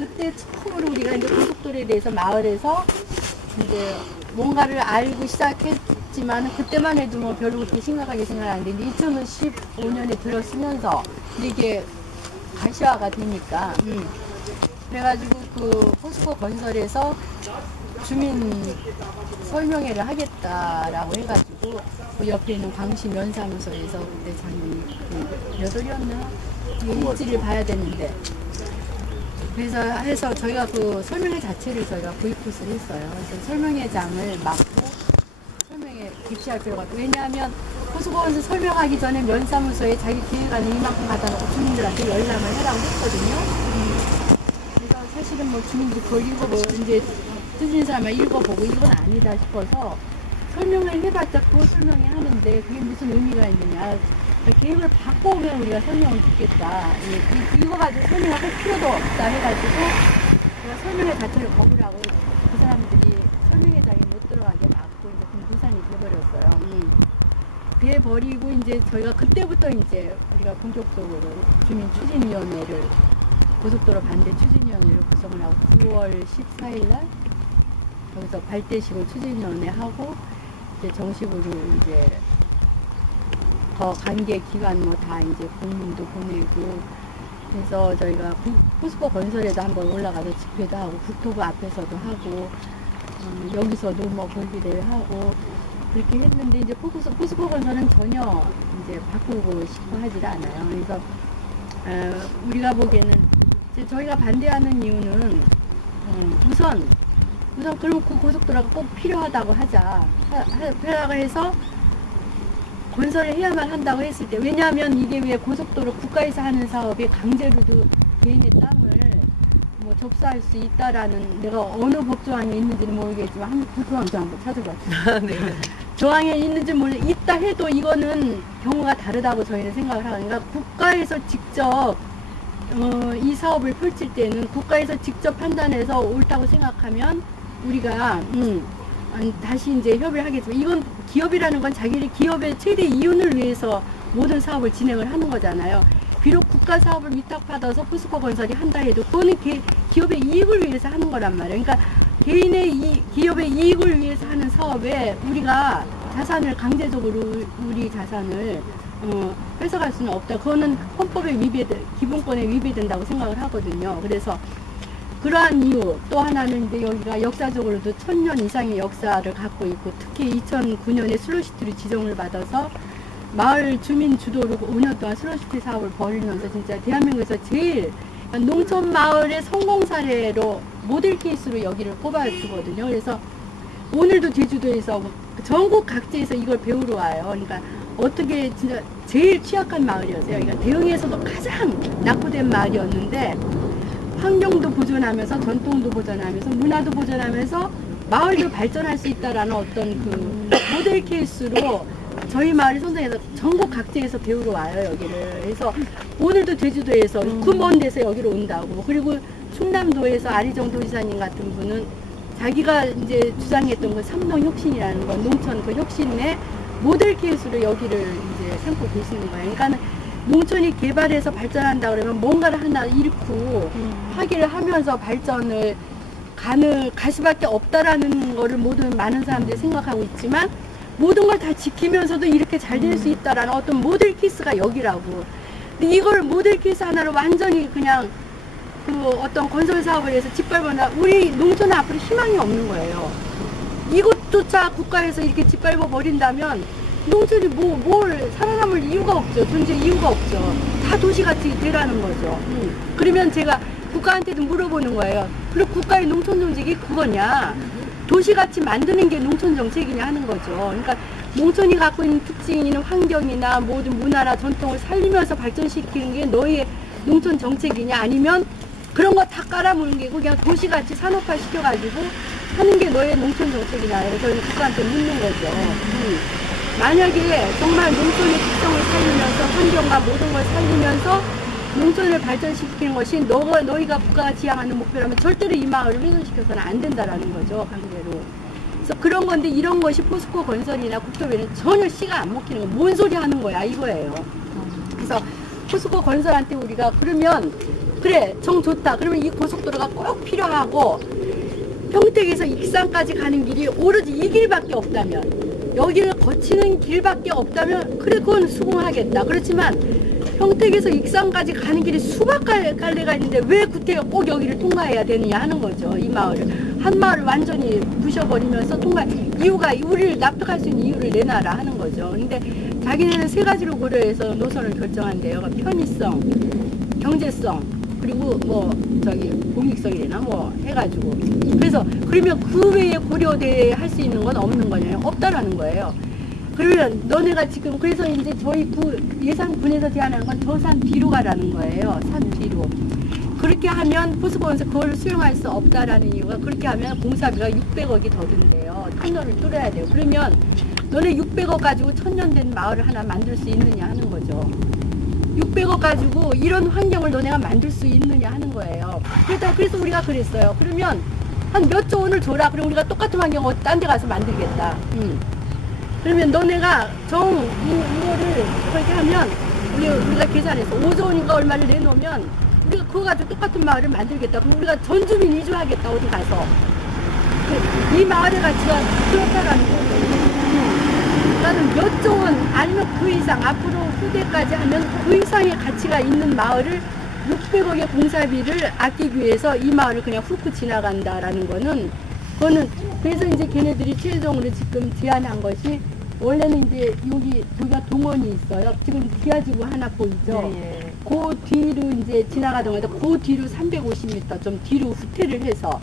그때 처음으로 우리가 이제 고속도로에 대해서 마을에서 이제 뭔가를 알고 시작했지만 그때만 해도 뭐 별로 그렇게 심각하게 생각 안 했는데 2015년에 들어서면서 이게 가시화가 되니까 그래가지고 그 포스코 건설에서 주민 설명회를 하겠다라고 해가지고 그 옆에 있는 광신 면사무소에서 그때 장이 몇 월이었나 일지를 봐야 되는데 그래서 해서 저희가 그 설명회 자체를 저희가 보이콧을 했어요. 그래서 설명회장을 맡고 설명회 입시할 필요가 없고 왜냐하면 포스코건설 설명하기 전에 면사무소에 자기 기획안을 이만큼 갖다 놓고 주민들한테 열람을 해라고 했거든요. 그래서 사실은 뭐 주민들 그걸 읽어보고 이제 뜻있는 사람만 읽어보고 이건 아니다 싶어서 설명을 해봤자 그거 설명이 하는데 그게 무슨 의미가 있느냐. 계획을 바꿔오면 우리가 설명을 듣겠다. 이거 가지고 설명할 필요도 없다 해가지고 제가 설명회 자체를 거부라고 그 사람들이 설명회장에 못 들어가게 막고 이제 그 무산이 돼버렸어요. 돼버리고 이제 저희가 그때부터 이제 우리가 본격적으로 주민 추진위원회를 고속도로 반대 추진위원회를 구성을 하고 9월 14일 날 거기서 발대식을 추진위원회 하고 이제 정식으로 이제 더 관계 기관 뭐 다 이제 공문도 보내고 그래서 저희가 포스코 건설에도 한번 올라가서 집회도 하고 국토부 앞에서도 하고 여기서도 뭐 볼기대회 하고 그렇게 했는데 이제 포스코 건설은 전혀 이제 바꾸고 싶어 하질 않아요. 그래서 우리가 보기에는 이제 저희가 반대하는 이유는 우선 그럼 그 고속도로가 꼭 필요하다고 하자라고 해서 건설을 해야만 한다고 했을 때 왜냐하면 이게 왜 고속도로 국가에서 하는 사업에 강제로도 개인의 땅을 뭐 접수할 수 있다라는 내가 어느 법조항에 있는지는 모르겠지만 한 법조항 좀 한번 찾아봤어요. 네. 조항에 있는지 몰라 있다 해도 이거는 경우가 다르다고 저희는 생각을 하고 그러니까 국가에서 직접 이 사업을 펼칠 때는 국가에서 직접 판단해서 옳다고 생각하면 우리가 다시 이제 협의를 하겠지만 이건 기업이라는 건 자기들 기업의 최대 이윤을 위해서 모든 사업을 진행을 하는 거잖아요. 비록 국가 사업을 위탁받아서 포스코 건설이 한다 해도 그거는 기업의 이익을 위해서 하는 거란 말이에요. 그러니까 개인의 기업의 이익을 위해서 하는 사업에 우리가 자산을 강제적으로 우리 자산을 뺏어갈 수는 없다. 그거는 헌법에 기본권에 위배된다고 생각을 하거든요. 그래서 그러한 이유 또 하나는 이제 여기가 역사적으로도 1000년 이상의 역사를 갖고 있고 특히 2009년에 슬로시티로 지정을 받아서 마을 주민 주도로 5년 동안 슬로시티 사업을 벌이면서 진짜 대한민국에서 제일 농촌 마을의 성공 사례로 모델 케이스로 여기를 꼽아주거든요. 그래서 오늘도 제주도에서 전국 각지에서 이걸 배우러 와요. 그러니까 어떻게 진짜 제일 취약한 마을이었어요. 그러니까 대흥에서도 가장 낙후된 마을이었는데 환경도 보존하면서 전통도 보존하면서 문화도 보존하면서 마을도 발전할 수 있다라는 어떤 그 모델 케이스로 저희 마을이 선정해서 전국 각지에서 배우러 와요 여기를. 그래서 오늘도 제주도에서 그 먼 데서 여기로 온다고. 그리고 충남도에서 아리정 도지사님 같은 분은 자기가 이제 주장했던 그 삼농혁신이라는 건 농촌 그 혁신의 모델 케이스로 여기를 이제 삼고 계시는 거예요. 그러니까 농촌이 개발해서 발전한다 그러면 뭔가를 하나 잃고 하기를 하면서 발전을 갈 수밖에 없다라는 거를 모든 많은 사람들이 생각하고 있지만 모든 걸 다 지키면서도 이렇게 잘 될 수 있다라는 어떤 모델 케이스가 여기라고. 근데 이걸 모델 케이스 하나로 완전히 그냥 그 어떤 건설 사업을 해서 짓밟아나 우리 농촌은 앞으로 희망이 없는 거예요. 이것조차 국가에서 이렇게 짓밟아 버린다면 농촌이 뭘 살아남을 이유가 없죠. 존재 이유가 없죠. 다 도시같이 되라는 거죠. 그러면 제가 국가한테도 물어보는 거예요. 그럼 국가의 농촌 정책이 그거냐? 도시같이 만드는 게 농촌 정책이냐 하는 거죠. 그러니까 농촌이 갖고 있는 특징이나 환경이나 모든 문화나 전통을 살리면서 발전시키는 게 너의 농촌 정책이냐 아니면 그런 거 다 깔아먹는 게 그냥 도시같이 산업화 시켜가지고 하는 게 너의 농촌 정책이냐. 그래서 저는 국가한테 묻는 거죠. 만약에 정말 농촌의 특성을 살리면서 환경과 모든 걸 살리면서 농촌을 발전시키는 것이 너희가 국가가 지향하는 목표라면 절대로 이 마을을 훼손시켜서는 안 된다라는 거죠. 관계로. 그래서 그런 건데 이런 것이 포스코 건설이나 국토부에는 전혀 씨가 안 먹히는 거예요. 뭔 소리 하는 거야 이거예요. 그래서 포스코 건설한테 우리가 그러면 그래, 정 좋다. 그러면 이 고속도로가 꼭 필요하고, 평택에서 익산까지 가는 길이 오로지 이 길밖에 없다면, 여기를 거치는 길밖에 없다면, 그래, 그건 수긍하겠다. 그렇지만, 평택에서 익산까지 가는 길이 수박 갈래가 있는데 왜 구태가 꼭 여기를 통과해야 되느냐 하는 거죠. 이 마을을. 한 마을을 완전히 부셔버리면서 이유가, 우리를 납득할 수 있는 이유를 내놔라 하는 거죠. 근데 자기네는 세 가지로 고려해서 노선을 결정한대요. 편의성, 경제성, 그리고 공익성이나 해가지고. 그래서, 그러면 그 외에 고려돼 할 수 있는 건 없는 거냐요? 없다라는 거예요. 그러면 너네가 지금, 그래서 이제 저희 예산군에서 제안하는 건 저 산 뒤로 가라는 거예요. 산 뒤로. 그렇게 하면 포스코에서 그걸 수용할 수 없다라는 이유가, 그렇게 하면 공사비가 600억이 더 든대요. 터널을 뚫어야 돼요. 그러면 너네 600억 가지고 천년된 마을을 하나 만들 수 있느냐 하는 거죠. 600억 가지고 이런 환경을 너네가 만들 수 있느냐 하는 거예요. 그래서 우리가 그랬어요. 그러면 한 몇 조 원을 줘라. 그럼 우리가 똑같은 환경 딴 데 가서 만들겠다. 그러면 너네가 이거를 그렇게 하면 우리가 계산해서 5조 원인가 얼마를 내놓으면 우리가 그거 가지고 똑같은 마을을 만들겠다. 그럼 우리가 전 주민 이주하겠다. 어디 가서. 이 마을의 가치가 그렇다라는 거죠. 그러니까 몇 조 원 아니면 그 이상, 앞으로 후대까지 하면 그 이상의 가치가 있는 마을을 600억의 공사비를 아끼기 위해서 이 마을을 그냥 훑고 지나간다라는 거는, 그래서 이제 걔네들이 최종으로 지금 제안한 것이, 원래는 이제 여기가 동원이 있어요. 지금 기아지구 하나 보이죠? 네. 그 뒤로 이제 지나가던 건데, 그 뒤로 350m 좀 뒤로 후퇴를 해서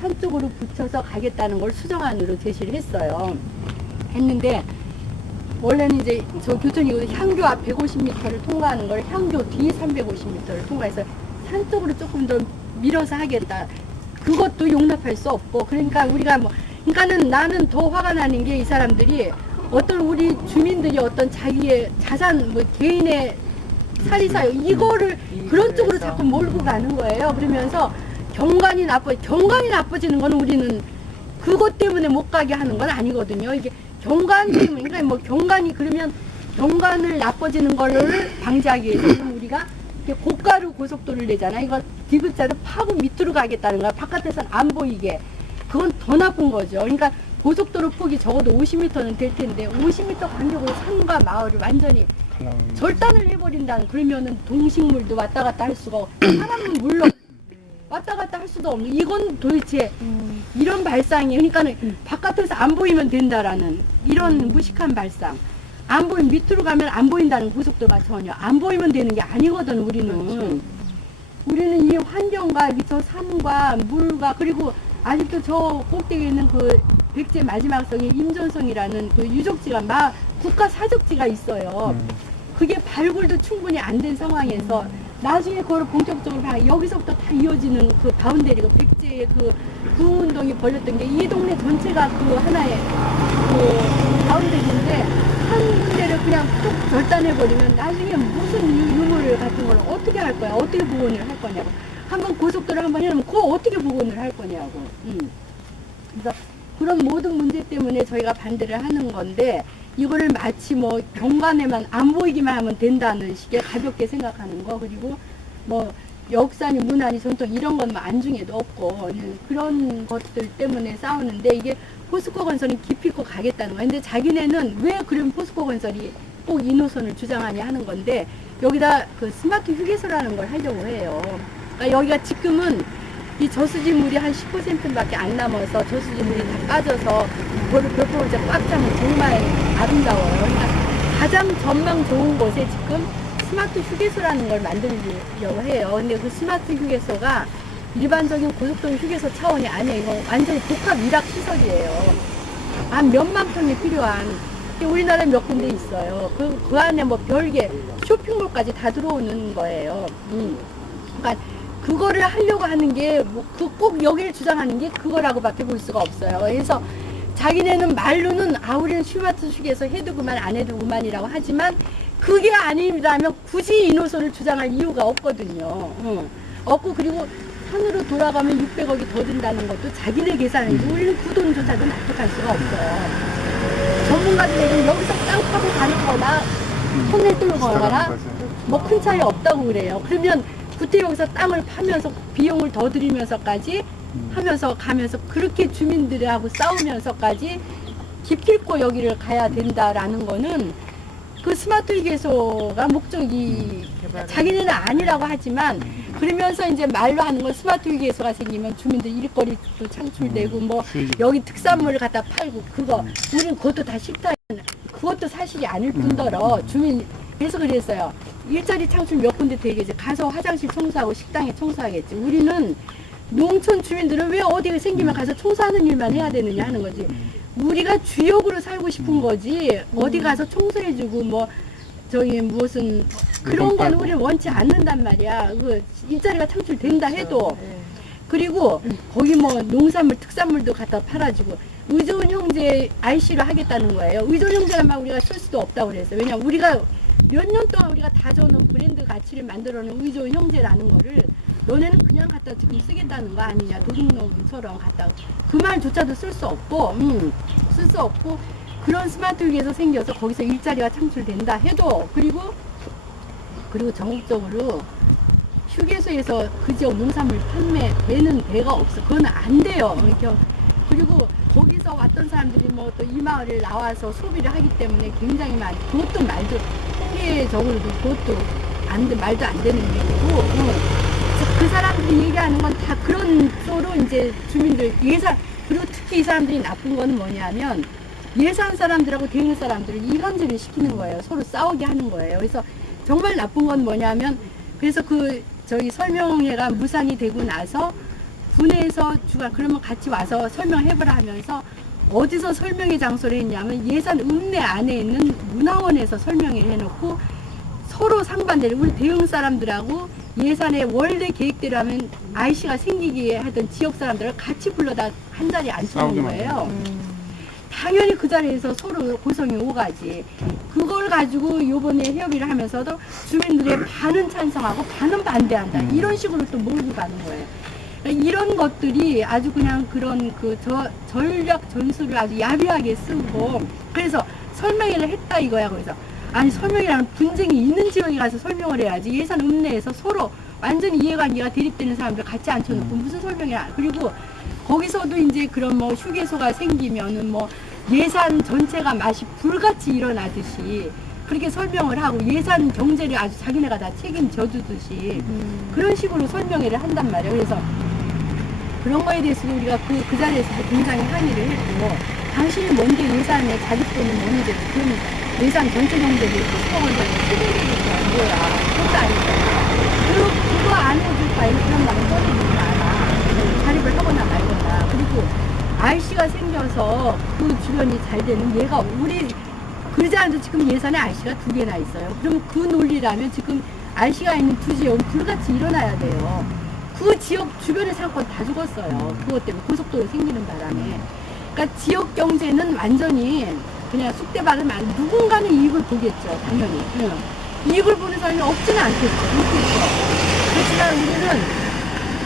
산 쪽으로 붙여서 가겠다는 걸 수정안으로 제시를 했는데, 원래는 이제 저 교통이고 향교 앞 150m를 통과하는 걸 향교 뒤 350m를 통과해서 산 쪽으로 조금 더 밀어서 하겠다. 그것도 용납할 수 없고, 그러니까 그러니까는 나는 더 화가 나는 게, 이 사람들이 어떤 우리 주민들이 어떤 자기의 자산, 개인의 사리사욕, 이거를 그런 쪽으로 자꾸 몰고 가는 거예요. 그러면서 경관이 나빠지는 건 우리는 그것 때문에 못 가게 하는 건 아니거든요. 이게 경관 때문에, 그러니까 경관이, 그러면 경관을 나빠지는 거를 방지하기 위해서 우리가 이렇게 고가로 고속도로를 내잖아. 이거 디귿자를 파고 밑으로 가겠다는 거야. 바깥에서는 안 보이게. 그건 더 나쁜 거죠. 그러니까 고속도로 폭이 적어도 50m는 될 텐데 50m 간격으로 산과 마을을 완전히 절단을 해버린다는, 그러면은 동식물도 왔다 갔다 할 수가 없고, 사람은 물론 왔다 갔다 할 수도 없는, 이건 도대체 이런 발상이, 그러니까는 바깥에서 안 보이면 된다라는 이런 무식한 발상. 안 보이면, 밑으로 가면 안 보인다는 고속도로가 전혀 안 보이면 되는 게 아니거든. 우리는 이 환경과 저 산과 물과, 그리고 아직도 저 꼭대기에 있는 그 백제 마지막 성이 임전성이라는 그 유적지가 국가 사적지가 있어요. 그게 발굴도 충분히 안 된 상황에서 나중에 그걸 본격적으로 여기서부터 다 이어지는 그 바운데리가, 백제의 그 구운동이 벌렸던 게 이 동네 전체가 그 하나의 그 바운데리인데, 한 군데를 그냥 쭉 절단해버리면 나중에 무슨 유물 같은 걸 어떻게 할 거야? 어떻게 복원을 할 거냐고. 한번 고속도로 한번 해놓으면 그거 어떻게 복원을 할 거냐고. 그래서 그런 모든 문제 때문에 저희가 반대를 하는 건데, 이거를 마치 경관에만 안 보이기만 하면 된다는 식의 가볍게 생각하는 거, 그리고 역사니 문화니 전통 이런 건 안중에도 없고, 그런 것들 때문에 싸우는데, 이게 포스코 건설은 기필코 가겠다는 거예요. 근데 자기네는 왜 그럼 포스코 건설이 꼭 이 노선을 주장하냐 하는 건데, 여기다 그 스마트 휴게소라는 걸 하려고 해요. 그러니까 여기가 지금은 이 저수지물이 한 10%밖에 안 남아서 저수지물이 다 빠져서 그거를 별도로 이제 꽉 차면 정말 아름다워요. 그러니까 가장 전망 좋은 곳에 지금 스마트 휴게소라는 걸 만들려고 해요. 근데 그 스마트 휴게소가 일반적인 고속도로 휴게소 차원이 아니에요. 이거 완전히 복합 일학 시설이에요. 한 몇만 평이 필요한, 우리나라에 몇 군데 있어요. 그 안에 별개 쇼핑몰까지 다 들어오는 거예요. 그러니까 그거를 하려고 하는 게, 꼭 여기를 주장하는 게 그거라고밖에 볼 수가 없어요. 그래서 자기네는 말로는 우리는 스마트 휴게소 해도 그만 안 해도 그만이라고 하지만, 그게 아니라면 굳이 이 노선을 주장할 이유가 없거든요. 없고, 그리고 산으로 돌아가면 600억이 더 든다는 것도 자기네 계산인지, 우리는 그 돈조차도 납득할 수가 없어요. 전문가들에게는 여기서 땅 파고 가는 거나 터널 뚫고 가거나 큰 차이 없다고 그래요. 그러면 구태여기서 땅을 파면서 비용을 더 들이면서까지 하면서 가면서 그렇게 주민들하고 싸우면서까지 기필코 여기를 가야 된다라는 거는 그 스마트 휴게소가 목적이 자기네는 아니라고 하지만 그러면서 이제 말로 하는 건 스마트 휴게소가 생기면 주민들 일거리도 창출되고 뭐 여기 특산물을 갖다 팔고 그거 우리는 그것도 다 싫다. 그것도 사실이 아닐 뿐더러 주민 그래서 그랬어요. 일자리 창출 몇 군데 되겠지. 가서 화장실 청소하고 식당에 청소하겠지. 우리는 농촌 주민들은 왜 어디가 생기면 가서 청소하는 일만 해야 되느냐 하는 거지. 우리가 주역으로 살고 싶은 거지. 어디 가서 청소해주고 뭐 저기 무슨 그런 건 우리는 원치 않는단 말이야. 그 일자리가 창출된다 해도. 그리고 거기 뭐 농산물, 특산물도 갖다 팔아주고 의존 형제 IC로 하겠다는 거예요. 의존 형제란 말 우리가 쓸 수도 없다고 그랬어요. 왜냐면 우리가 몇 년 동안 우리가 다져놓은 브랜드 가치를 만들어놓은 의존 형제라는 거를 너네는 그냥 갖다 지금 쓰겠다는 거 아니냐. 도둑놈처럼 갖다 그 말조차도 쓸 수 없고 쓸 수 없고 그런 스마트 휴게소 생겨서 거기서 일자리가 창출된다 해도 그리고 전국적으로 휴게소에서 그 지역 농산물 판매되는 데가 없어. 그건 안 돼요. 그리고 거기서 왔던 사람들이 뭐 또 이 마을을 나와서 소비를 하기 때문에 굉장히 많이 그것도 말도 통계적으로도 그것도 말도 안 되는 얘기고 그 사람들이 얘기하는 건 다 그런 쪽으로 이제 주민들 그리고 특히 이 사람들이 나쁜 거는 뭐냐면 예산 사람들하고 대응 사람들을 이간질을 시키는 거예요. 서로 싸우게 하는 거예요. 그래서 정말 나쁜 건 뭐냐면 그래서 저기 설명회가 무산이 되고 나서 군에서 그러면 같이 와서 설명해보라 하면서 어디서 설명회 장소를 했냐면 예산 읍내 안에 있는 문화원에서 설명회를 해놓고 서로 상반되는 우리 대응 사람들하고 예산의 원래 계획대로 하면 IC가 생기기에 하던 지역 사람들을 같이 불러다 한 자리에 앉혀놓은 거예요. 당연히 그 자리에서 서로 고성이 오가지. 그걸 가지고 요번에 협의를 하면서도 주민들의 반은 찬성하고 반은 반대한다. 이런 식으로 또 몰고 가는 거예요. 이런 것들이 아주 그냥 그런 전략 전술을 아주 야비하게 쓰고 그래서 설명회를 했다 이거야. 그래서 아니 설명이라는 분쟁이 있는 지역에 가서 설명을 해야지. 예산 읍내에서 서로 완전히 이해관계가 대립되는 사람들 같이 앉혀놓고 무슨 설명이야. 그리고 거기서도 이제 그런 뭐 휴게소가 생기면은 뭐 예산 전체가 맛이 불같이 일어나듯이 그렇게 설명을 하고 예산 경제를 아주 자기네가 다 책임져 주듯이 그런 식으로 설명회를 한단 말이에요. 그래서 그런 거에 대해서도 우리가 그 자리에서 굉장히 항의를 했고 당신이 뭔데 예산에 자기 돈은 뭔데 그런 예산 전체 경제를 수석원장이 책임지는 게 뭐야. 그것도 아니잖아. 그거 안 해줄 바에 그런 말은 꺼내지 마라. 자립을 하거나 말거나. 그리고 IC가 생겨서 그 주변이 잘 되는 얘가 그러지 않아도 지금 예산에 IC가 2개나 있어요. 그럼 그 논리라면 지금 IC가 있는 두 지역은 불같이 일어나야 돼요. 그 지역 주변의 상권 다 죽었어요. 그것 때문에 고속도로 생기는 바람에. 그러니까 지역 경제는 완전히 그냥 쑥대밭을 누군가는 이익을 보겠죠. 당연히. 이익을 보는 사람이 없지는 않겠죠. 그렇지만 우리는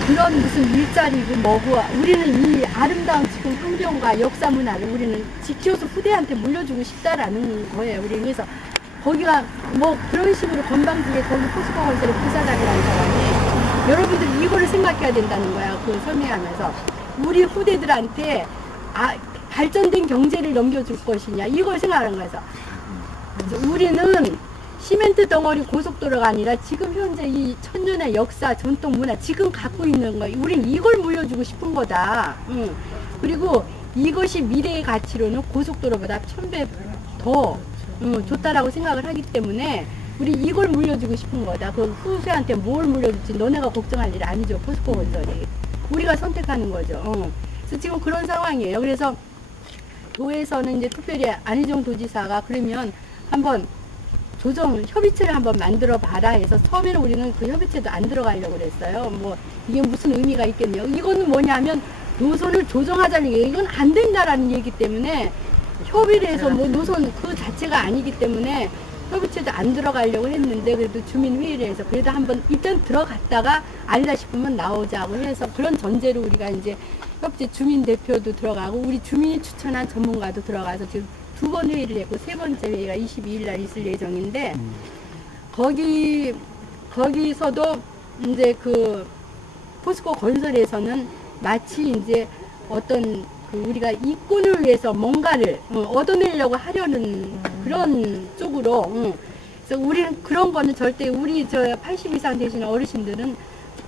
그런 무슨 일자리고 뭐고 우리는 이 아름다운 지금 환경과 역사 문화를 우리는 지켜서 후대한테 물려주고 싶다라는 거예요. 우리 그래서 거기가 뭐 그런 식으로 건방지게 거기 포스코 건설의 부사장이라는 사람이 여러분들 이거를 생각해야 된다는 거야. 그 설명하면서 우리 후대들한테 발전된 경제를 넘겨줄 것이냐 이걸 생각하는 거예요. 그래서 우리는 시멘트 덩어리 고속도로가 아니라 지금 현재 이 천년의 역사, 전통 문화 지금 갖고 있는 거 우린 이걸 물려주고 싶은 거다. 그리고 이것이 미래의 가치로는 고속도로보다 1000배 더 좋다라고 생각을 하기 때문에 우리 이걸 물려주고 싶은 거다. 그 후세한테 뭘 물려줄지 너네가 걱정할 일 아니죠. 포스코 건설이. 우리가 선택하는 거죠. 그래서 지금 그런 상황이에요. 그래서 도에서는 이제 특별히 안희정 도지사가 그러면 한번 협의체를 한번 만들어 봐라 해서 처음에는 우리는 그 협의체도 안 들어가려고 그랬어요. 뭐 이게 무슨 의미가 있겠네요. 이거는 뭐냐면 노선을 조정하자는 얘기, 이건 안 된다라는 얘기 때문에 협의를 해서 뭐 노선 그 자체가 아니기 때문에 협의체도 안 들어가려고 했는데 그래도 주민회의를 해서 그래도 한번 일단 들어갔다가 아니다 싶으면 나오자고 해서 그런 전제로 우리가 이제 협의체 주민 대표도 들어가고 우리 주민이 추천한 전문가도 들어가서 지금 2번 회의를 했고 3번째 회의가 22일 날 있을 예정인데 거기서도 이제 그 포스코 건설에서는 마치 이제 어떤 그 우리가 이권을 위해서 뭔가를 얻어내려고 하려는 그런 쪽으로 그래서 우리는 그런 거는 절대 우리 저 80 이상 되시는 어르신들은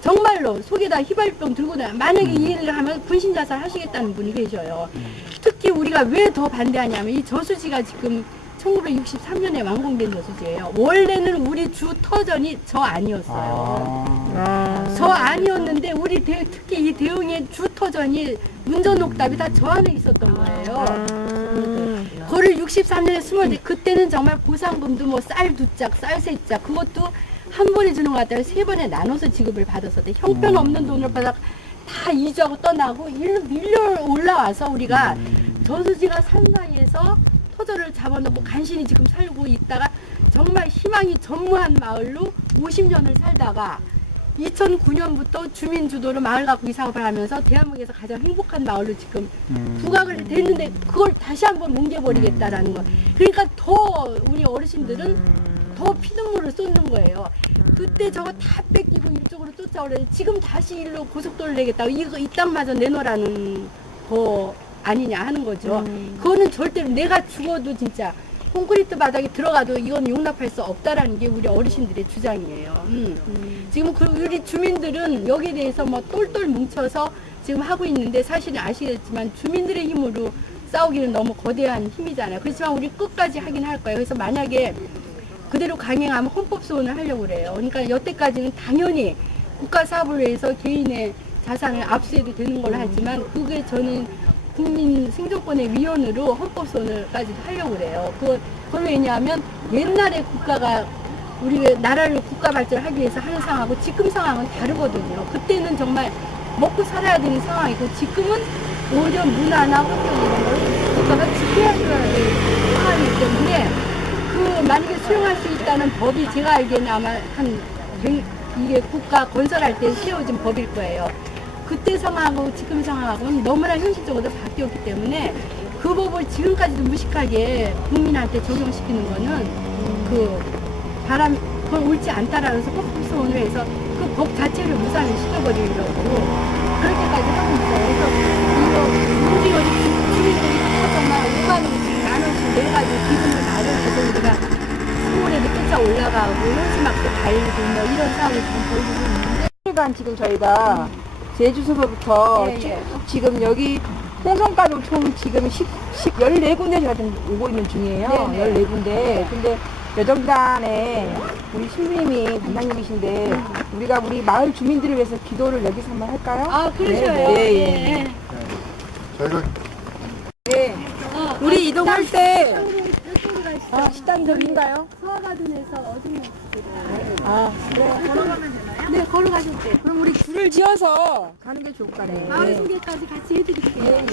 정말로 속에다 휘발병 들고 다녀 만약에 이 일을 하면 분신자살 하시겠다는 분이 계셔요. 특히 우리가 왜 더 반대하냐면 이 저수지가 지금 1963년에 완공된 저수지예요. 원래는 우리 주 터전이 저 안이었어요. 저 안이었는데 우리 특히 이 대흥의 주 터전이 운전옥답이 다 저 안에 있었던 거예요. 그거를 63년에 스물대 그때는 정말 보상금도 뭐 쌀 2짝, 쌀 3짝 그것도 한 번에 주는 것 같다가 3번에 나눠서 지급을 받았었대. 형편없는 돈을 받아 다 이주하고 떠나고 일로 밀려 올라와서 우리가 저수지가 산 사이에서 터전을 잡아놓고 간신히 지금 살고 있다가 정말 희망이 전무한 마을로 50년을 살다가 2009년부터 주민 주도로 마을 가꾸기 사업을 하면서 대한민국에서 가장 행복한 마을로 지금 부각을 됐는데 그걸 다시 한번 뭉개버리겠다라는 거. 그러니까 더 우리 어르신들은 더 피눈물을 쏟는 거예요. 그때 저거 다 뺏기고 이쪽으로 쫓아오려는데 지금 다시 일로 고속도로를 내겠다고 이거 이 땅마저 내놓으라는 거 아니냐 하는 거죠. 그거는 절대로 내가 죽어도 진짜 콘크리트 바닥에 들어가도 이건 용납할 수 없다라는 게 우리 어르신들의 주장이에요. 지금 그 우리 주민들은 여기에 대해서 뭐 똘똘 뭉쳐서 지금 하고 있는데 사실은 아시겠지만 주민들의 힘으로 싸우기는 너무 거대한 힘이잖아요. 그렇지만 우리 끝까지 하긴 할 거예요. 그래서 만약에 그대로 강행하면 헌법 소원을 하려고 그래요. 그러니까 여태까지는 당연히 국가 사업을 위해서 개인의 자산을 압수해도 되는 걸로 하지만 그게 저는 국민 생존권의 위원으로 헌법 소원을까지 하려고 그래요. 그걸 왜냐하면 옛날에 국가가 우리 나라를 국가 발전하기 위해서 하는 상황하고 지금 상황은 다르거든요. 그때는 정말 먹고 살아야 되는 상황이고 지금은 오히려 문화나 환경 이런 걸 국가가 지켜야 되는 상황이기 때문에 그 만약에 수용할 수 있다는 법이 제가 알기에는 아마 이게 국가 건설할 때 세워진 법일 거예요. 그때 상황하고 지금 상황하고는 너무나 현실적으로 바뀌었기 때문에 그 법을 지금까지도 무식하게 국민한테 적용시키는 거는 그건 옳지 않다라는 헌법소원을 해서 그 법 자체를 무산을 시켜버리려고 그렇게까지 하고 있어요. 그래서 이거 우리 어디 주민들이 다 정말 5만 원씩 만 원씩 내가지고 기금을 마련해서 우리가 서울에도 쫓아 올라가고 현수막도 달고 뭐 이런 상황이 지금 보여주고 있는데 일단 지금 저희가 제주서부터 예, 예. 쭉 지금 여기 홍성까지 총 지금 14군데 제가 지금 오고 있는 중이에요. 네, 네. 14군데. 근데 여정단에 우리 신부님이 단장님이신데 우리가 우리 마을 주민들을 위해서 기도를 여기서 한번 할까요? 아, 그러셔요. 네, 예. 저희가 네. 우리 이동할 때 별도리가 있어요. 식당이 저기인가요? 서가든에서 어둠 아, 걸어가면 되나요? 네, 걸어가실 때. 그럼 우리 줄을 지어서 가는 게 좋을 것 같아요. 마을 소개까지 같이 해드릴게요.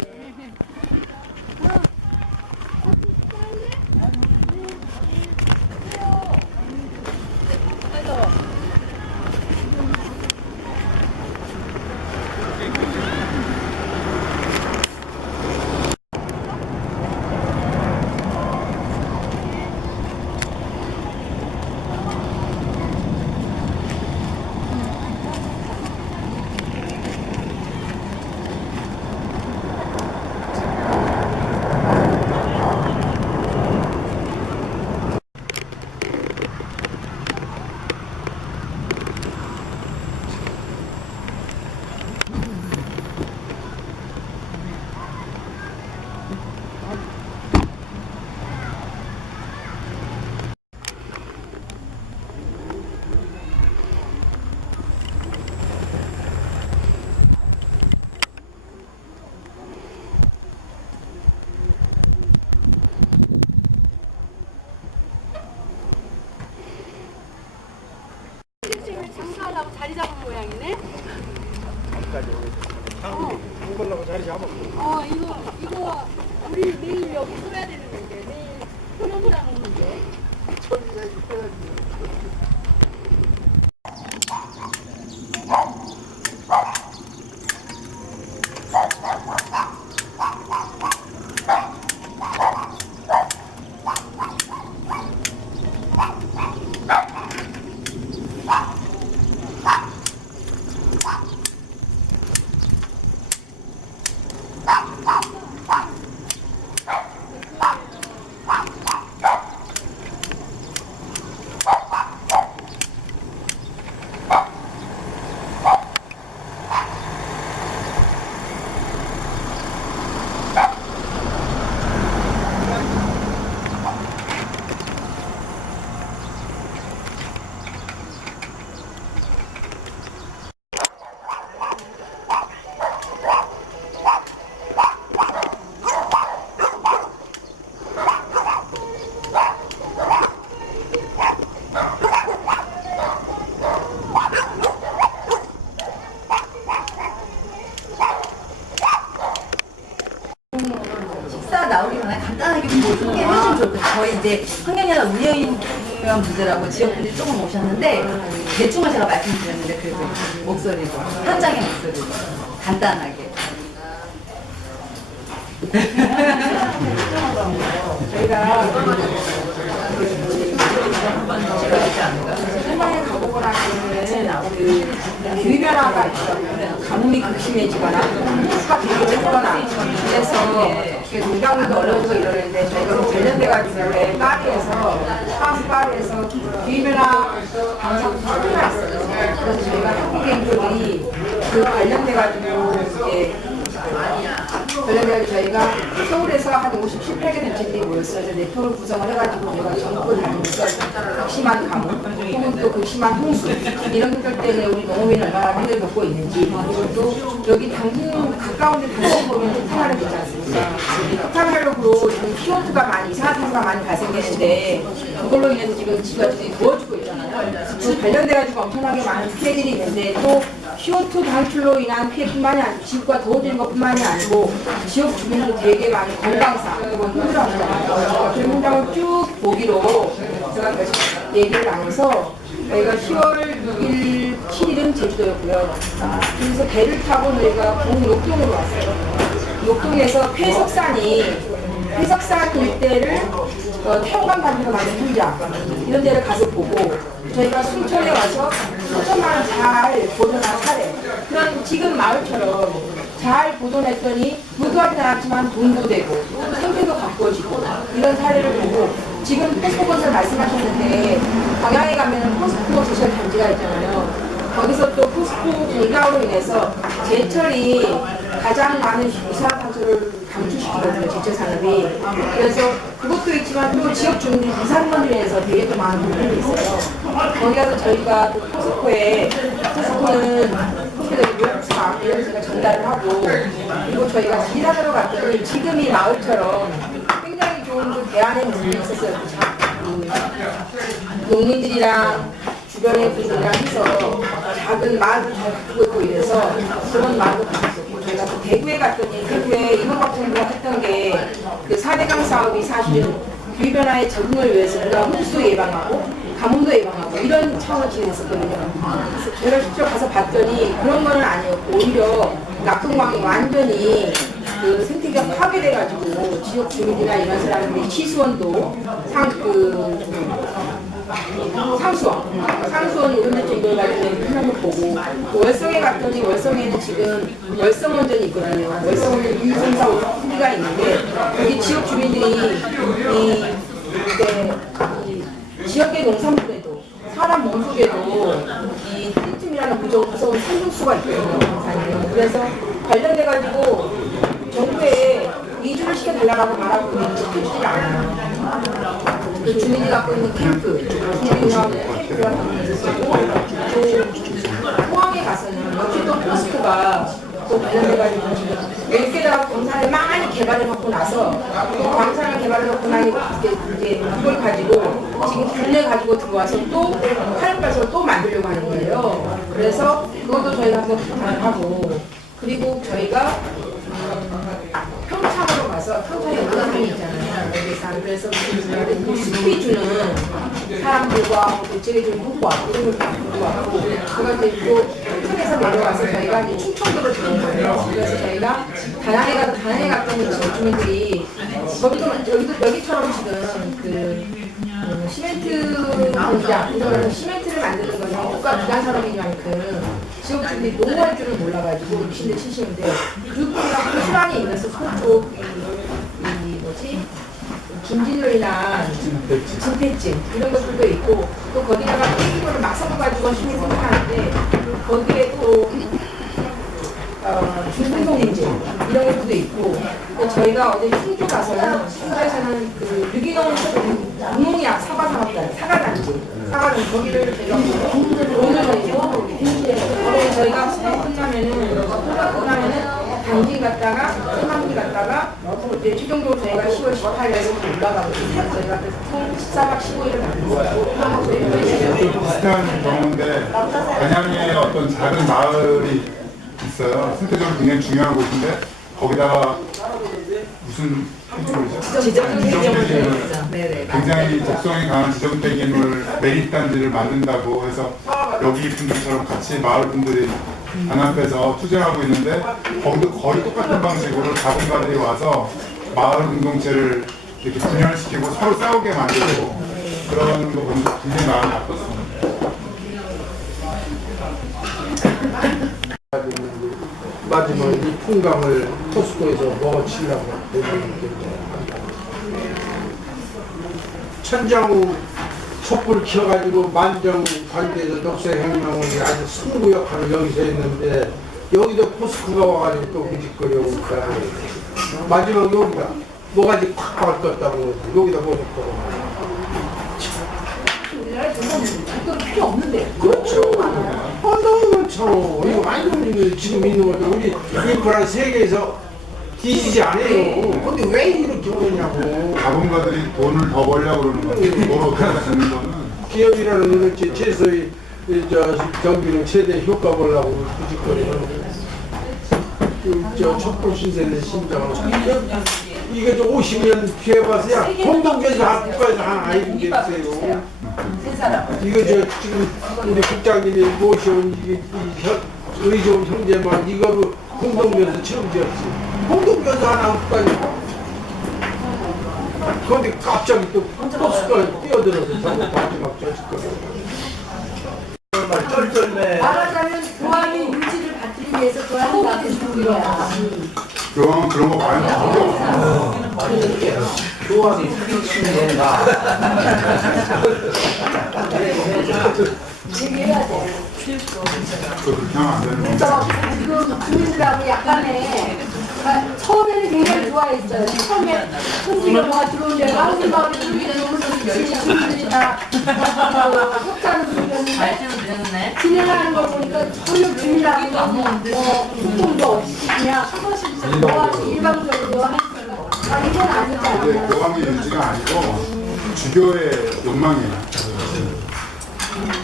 장사하려고 자리 잡은 모양이네. 한걸라고 자리 잡았고. 이거 우리 내일 여기 써야 되는 건데 내일 현황장 오는데. 소개해주면 좋을 것 같아요. 저희 이제 환경연합 운영위원 분들하고 지역분들이 조금 오셨는데 대충은 제가 말씀드렸는데 그래도 목소리로 현장의 목소리로 간단하게. 저희가 한방에 가보거나 하면 유변화가 있어요. 가뭄이 극심해지거나 수가 되게 적거나 그래서 농작물도 어려워지고 이러는데 저희가 관련돼가지고 파리에서 유변화 방사도 설명했어요. 그래서 저희가 한국인들이 그 관련돼가지고 저희가 서울에서 한 57개 단체들이 모였어요. 네트워크 구성을 해가지고 저희가 전국을 다니면서 극심한 가뭄, 혹은 또 극심한 홍수 이런 것들 때문에 우리 농업인은 얼마나 힘을 겪고 있는지, 그리고 또 여기 가까운 데 당진 보면 흑탄화를 되지 않습니까? 흑탄화력으로 지금 CO2가 많이, 이산화탄소가 많이 발생되는데 그걸로 인해서 지금 지구가 부어지고 있잖아요. 그 관련돼가지고 엄청나게 많은 피해들이 있는데 또 CO2 방출로 인한 피해뿐만이 아니고 지구가 더워지는 것뿐만이 아니고 지역 주민도 되게 많이 건강상 그리고 힘들어하잖아요. 그 문장을 쭉 보기로 제가 계속 얘기를 나눠서 저희가 10월 6일, 7일은 제주도였고요. 그래서 배를 타고 저희가 동록동으로 왔어요. 녹동에서 폐석산 일대를 태양광 반지가 만든 현장 이런 데를 가서 보고 저희가 순천에 와서 순천만을 잘 보존한 사례 그런 지금 마을처럼 잘 보존했더니 무도하진 않았지만 돈도 되고 생태도 가꾸어지고 이런 사례를 보고 지금 포스코건설 말씀하셨는데 광양에 가면 포스코 제철 단지가 있잖아요. 거기서 또 포스코 공사로 인해서 제철이 가장 많은 이산화탄소를 감축시키거든요, 제철 산업이. 그래서 그것도 있지만 또 지역 주민들 이산물로 인해서 되게 또 많은 부분이 있어요. 거기 가서 저희가 또 포스코는 포스코의 노력사 이런 제가 전달을 하고 그리고 저희가 일하러 갔더니 지금 이 마을처럼 굉장히 좋은 그 대안의 모습이 있었어요. 농민들이랑 주변의 분들이랑 해서 작은 마을을 잘 가꾸고 있고 이래서 그런 마을도 가졌었고 저희가 또 대구에 갔더니 대구에 이명박 정부가 했던 게 그 4대강 사업이 사실은 기후변화에 적응을 위해서 우리가 홍수 예방하고 가뭄도 예방하고 이런 차원을 지냈었거든요. 그래서 제가 직접 가서 봤더니 그런 거는 아니었고 오히려 낙동강이 완전히 그 생태계가 파괴돼가지고 지역 주민이나 이런 사람들이 취수원도 상수원 이런 데 정도 가지고 하는 거 보고 또 월성에 갔더니 월성에는 지금 월성원전이 있거든요. 월성원전 1, 3, 4, 5, 3가 있는데 여기 지역 주민들이 이 지역의 농산물에도 사람 몸속에도 이 트리튬이라는 무서운 생중수가 있거든요. 그래서 관련돼가지고 정부에 이주를 시켜달라고 말하고 있는데 시켜주지 않아요. 그 주민이 갖고 있는 캠프, 주민하고 캠프가 갖고 있었고 또 포항에 가서는 역시 또 포스코가 또 관련돼가지고 지금 10개다가 광산을 많이 개발해놓고 나서 또 광산을 개발해놓고 나니 이제 그걸 가지고 지금 분을 가지고 들어와서 또 화력발전을 또 만들려고 하는 거예요. 그래서 그것도 저희가 한번 부탁을 하고 그리고 저희가 평창으로 가서 평창에 문화상이 있잖아요. 그래서 숲이 주는 사람들과 대체해주는 효과 이런 걸 보고 왔고 그가 이제 또 평창에서 내려와서 저희가 이제 충청도로 들어온 거예요. 그래서 저희가 다낭에 갔더니 주민들이 여기처럼 지금 그 시멘트 공장 이런 시멘트를 만드는 건 국가 기관 산업인 만큼 지역 주민이 농어할 줄을 몰라가지고 미신들 치시는데 그분이랑 고스란히 있면서 서쪽 김진로 인한 진폐증 이런 것들도 있고 또 거기다가 폐기물을 막 섞어가지고 쉽게 생각하는데 거기에 또 중금속인증 이런 것도 있고 저희가 어제 충주 가서는 충주에서는 그 유기농 무농약 사과단지 거기를 저희가 오늘 저희가 수업 끝나면은 당진 갔다가 소남기 갔다가 이제 최종적으로 저희가 10월 18일에 올라가고 저희가 총 14박 15일을 가고 비슷한 경우인데 안양에 어떤 작은 마을이 있어요. 생태적으로 굉장히 중요한 곳인데 거기다가 무슨 폐기물이죠? 지정폐기물. 네네. 굉장히 적성에 강한 지정 폐기물 매립단지를 만든다고 해서 여기 분들처럼 같이 마을 분들이 단합해서 투쟁하고 있는데 거기도 거의 똑같은 방식으로 자본가들이 와서 마을 공동체를 이렇게 분열시키고 서로 싸우게 만들고 그런 거 보면서 굉장히 마음이 아팠습니다. 마지막 이 풍광을 포스코에서 먹어치려고 천장우 촛불 켜가지고 만정 관계에서 녹색혁명을 아주 승부 역할을 여기서 했는데 여기도 포스코가 와가지고 또 부직거려오니까 마지막 여기다 뭐가지 콱 밟았다고 여기다 보셨다고. 우리나라에 정말 필요 없는데. 그렇죠. 너무 많죠. 이거 많이 돌리는 지금 있는 것들 우리 인프라 세계에서 뒤지지 않아요. 근데 왜 이렇게 그러냐고. 자본가들이 돈을 더 벌려고 그러는 거예요. 뭘 어떻게 하는 거는 기업이라는 것은 최소의 경비는 최대 효과 보려고 부직거리는 촛불 신세대 심장을 이게 좀 50년 피해봐서야 공동교수 학과에서 한 아이들이 있어요. 이거 지금 우리 국장님이 모셔온 의좋은 형제만 이거로 공동교수 처음 지었지. 공동교수 하나 학과니까. 그런데 갑자기 또 포스가 뛰어들어서 저거 마지막 저짓거려. 말하자면 교황의 유지를 받기 위해서 교황이 나는 거야. 교황은 그런 거 많이 없어요. 교황이 미치는 건가? 얘기해야 돼. 그렇게 하면 안 되는 그래서 거예요. 지금 주민들하고 약간의 처음에는 굉장히 좋아했어요. 처음에 현지경화가 들어온 데가 한국마을에 주민들이 다 협찬을 주셨는데 진행하는 걸 보니까 전혀 주민하고 소통도 없이 그냥 일방적으로 이건 아니지 근데 않아요. 교황의 유지가 아니고 주교의 욕망이에요.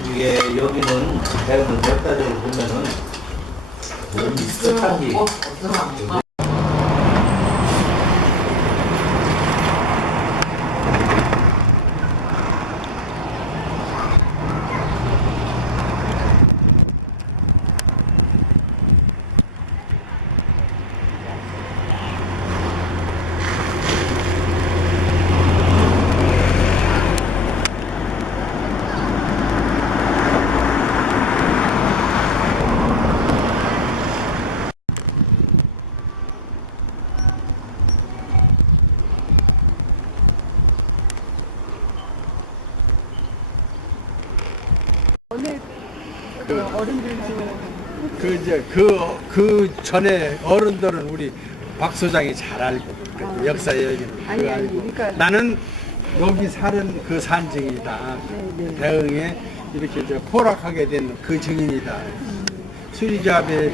이게 여기는 대학을 몇 가지를 보면은 너무 익숙한지 그 전에 어른들은 우리 박 소장이 잘 알고 있거든. 역사 얘기는 그거 알고. 나는 여기 사는 그 산증이다. 대흥에 이렇게 포락하게 된 그 증인이다. 수리잡에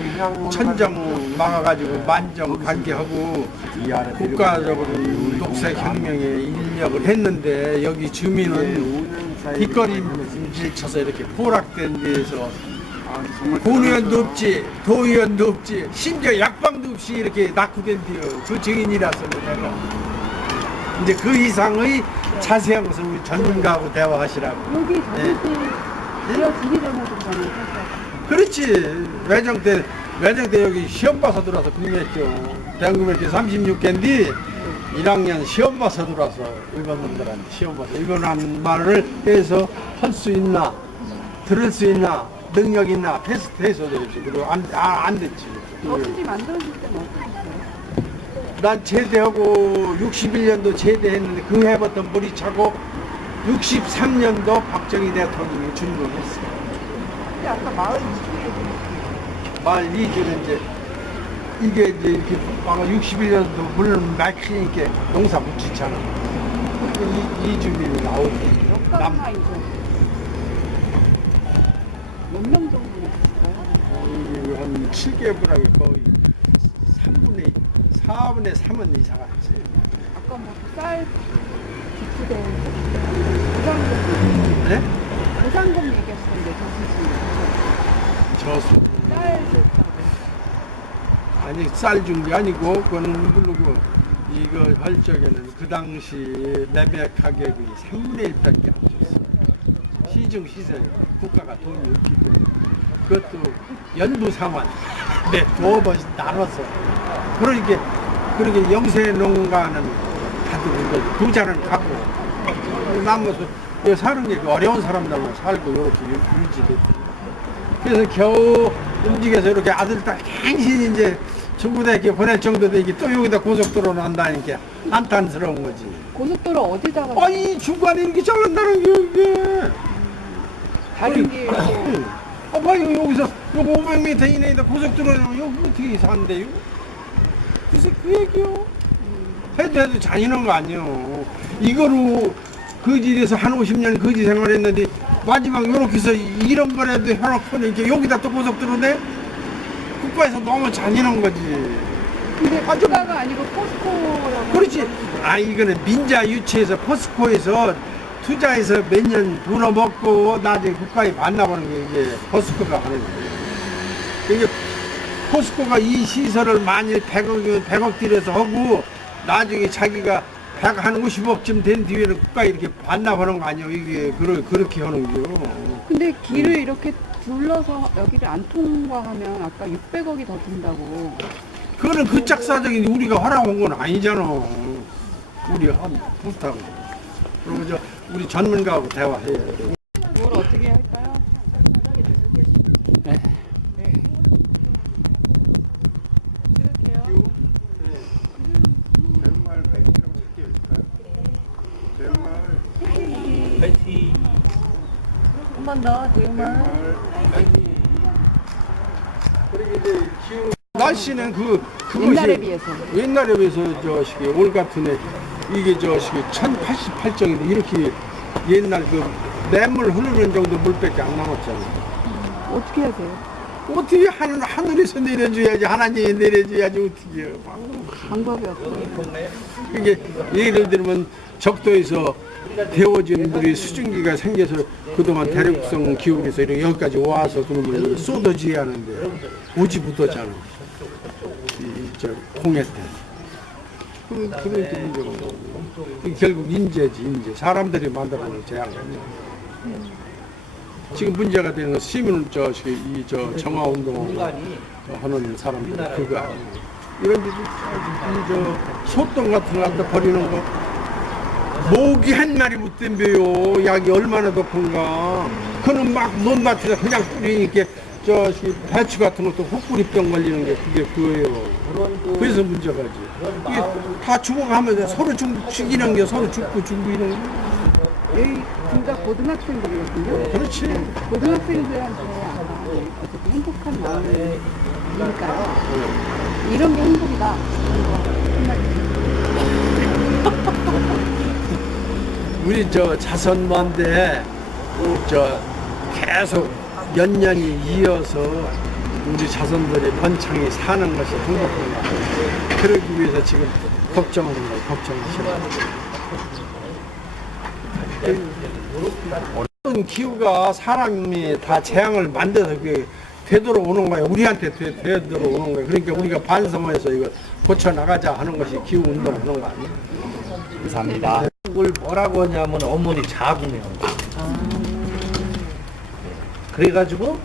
천정 막아가지고 만정 관계하고 국가적으로 녹색혁명에 인력을 했는데 여기 주민은 뒷걸음질 쳐서 이렇게 포락된 데에서 공의원도 없지, 도의원도 없지, 심지어 약방도 없이 이렇게 낙후된 데요. 그 증인이라서 내가 이제 그 이상의 자세한 것을 우리 전문가하고 대화하시라고. 여기 이어지기 전에도 저는 그렇지. 외정 때 여기 시험 봐서 들어와서 근무했죠. 대한민국에 36개인데 1학년 시험 봐서 들어와서 일반 놈들한테 시험 봐서 이거라는 말을 해서 할 수 있나, 들을 수 있나, 능력 있나 테스트해서 되지. 그리고 안 됐지. 어떻게 만들어질 때는 어떠셨어요? 난 제대하고 61년도 제대했는데 그 해부터 머리 차고 63년도 박정희 대통령이 준공했어. 근데 아까 마을 마을 이주는 이게 이제 이렇게 아마 61년도 물론 막히니까 농사 못 짓잖아. 이주민이 나오고. 역사가 이제 몇 명 정도 있을까요? 한 7개월하게 거의 4분의 3은 이사 갔지. 아까 쌀 기초대 보상금 네? 보상금 얘기하시던데 저수. 쌀 줬다고. 아니 쌀 준 게 아니고 그거는 물론 이거 할 적에는 그 당시 매매 가격이 3분의 1밖에 안 줬어요. 시중 시세 국가가 돈이 없기 때문에 그것도 연부 상환 네, 두어 번씩 나눠서 그렇게 영세 농가는 가도 이거 부자는 가고 나머지 사는 게 어려운 사람들만 살고 이렇게 유지됐고 그래서 겨우 움직여서 이렇게 아들 딸 당신이 이제 중고등학교 보낼 정도 되기 또 여기다 고속도로 난다니까 한탄스러운 거지. 고속도로 어디다가 아니 중간에 이렇게 잘른다는 게 이게 다른 게 봐요 여기서 요거 500m 이내에다 고속도로는 여기 어떻게 산대요? 글쎄 그 얘기요. 해도 잔인한 거 아니에요. 이거로 거지에서 한 50년 거지 생활했는데 마지막 요렇게 해서 이런 거라도 해놓고 이렇게 여기다 또 고속도로 내? 국가에서 너무 잔인한 거지. 근데 국가가 아니고 포스코라고. 그렇지. 아 이거는 민자 유치해서 포스코에서 투자해서 몇 년 벌어먹고 나중에 국가에 만나보는 게 이게 포스코가 하는 거예요. 이게 포스코가 이 시설을 만일 100억 들여서 하고 나중에 자기가 한 50억쯤 된 뒤에는 국가에 이렇게 반납하는 거 아니에요. 이게 그렇게 하는 거요. 근데 길을 이렇게 둘러서 여기를 안 통과하면 아까 600억이 더 든다고. 그거는 그 짝사정이 우리가 허락한 건 아니잖아. 우리 부탁. 그리고 우리 전문가하고 대화해요. 뭘 어떻게 할까요? 한 번 더, 대응만. 날씨는 그것이 옛날에 비해서. 옛날에 비해서 저시기 올 같은 해 이게 저시기 1088정인데 이렇게 옛날 그 냇물 흐르는 정도 물밖에 안 남았잖아. 어떻게 하세요? 어떻게 하늘에서 내려줘야지 하나님이 내려줘야지 어떻게 해요. 방법이 없어요. 이게 예를 들면 적도에서 데워진 물이 수증기가 생겨서 그동안 대륙성 기울에서 이렇게 여기까지 와서 그러면 쏟아져야 하는데 오지 못하잖아. 저 홍해 때. 그런 게 문제가 없고. 결국 인재지. 사람들이 만들어낸 재앙이야. 지금 문제가 되는 시민 저 정화 운동 하는 사람들 그거 아니에요. 이런 데도 저 소똥 같은 거 갖다 버리는 거 모기 한 마리 못 덤벼요. 약이 얼마나 높은가. 그는 막 논밭에서 그냥 뿌리니까 배추 같은 것도 흙뿌리병 걸리는 게 그게 그거예요. 그래서 문제가지. 이게 다 죽어가면서 서로 죽이는 게 서로 죽고 이런 게. 여기 진짜 고등학생들이거든요. 그렇지. 고등학생들한테 아마 어쨌든 행복한 마음이니까요. 이런 게 행복이다. 우리 자선반대 계속 몇 년이 이어서 우리 자손들의 번창이 사는 것이 행복한 거예요. 그러기 위해서 지금 걱정하는 거예요. 걱정이 싫어요. 어떤 기후가 사람이 다 재앙을 만들어서 그게 되돌아오는 거예요. 우리한테 되돌아오는 거예요. 그러니까 우리가 반성해서 이거 고쳐나가자 하는 것이 기후운동 하는 거 아니에요? 감사합니다. 그걸 뭐라고 하냐면 어머니 자궁이요. 그래가지고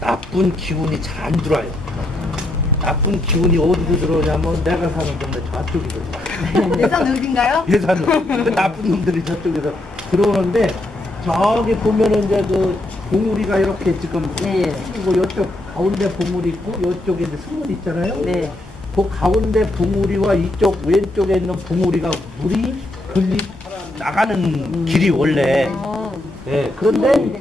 나쁜 기운이 잘 안 들어와요. 나쁜 기운이 어디로 들어오냐면 내가 사는 동네 저쪽이거든요. 예산 어딘가요? 예산은 그 나쁜 놈들이 저쪽에서 들어오는데 저기 보면은 이제 그 봉우리가 이렇게 지금 그리고 이쪽 가운데 봉우리 있고 이쪽에 이제 스물 있잖아요. 네. 그 가운데 봉우리와 이쪽 왼쪽에 있는 봉우리가 물이 흘리 나가는 길이 원래. 네, 그런데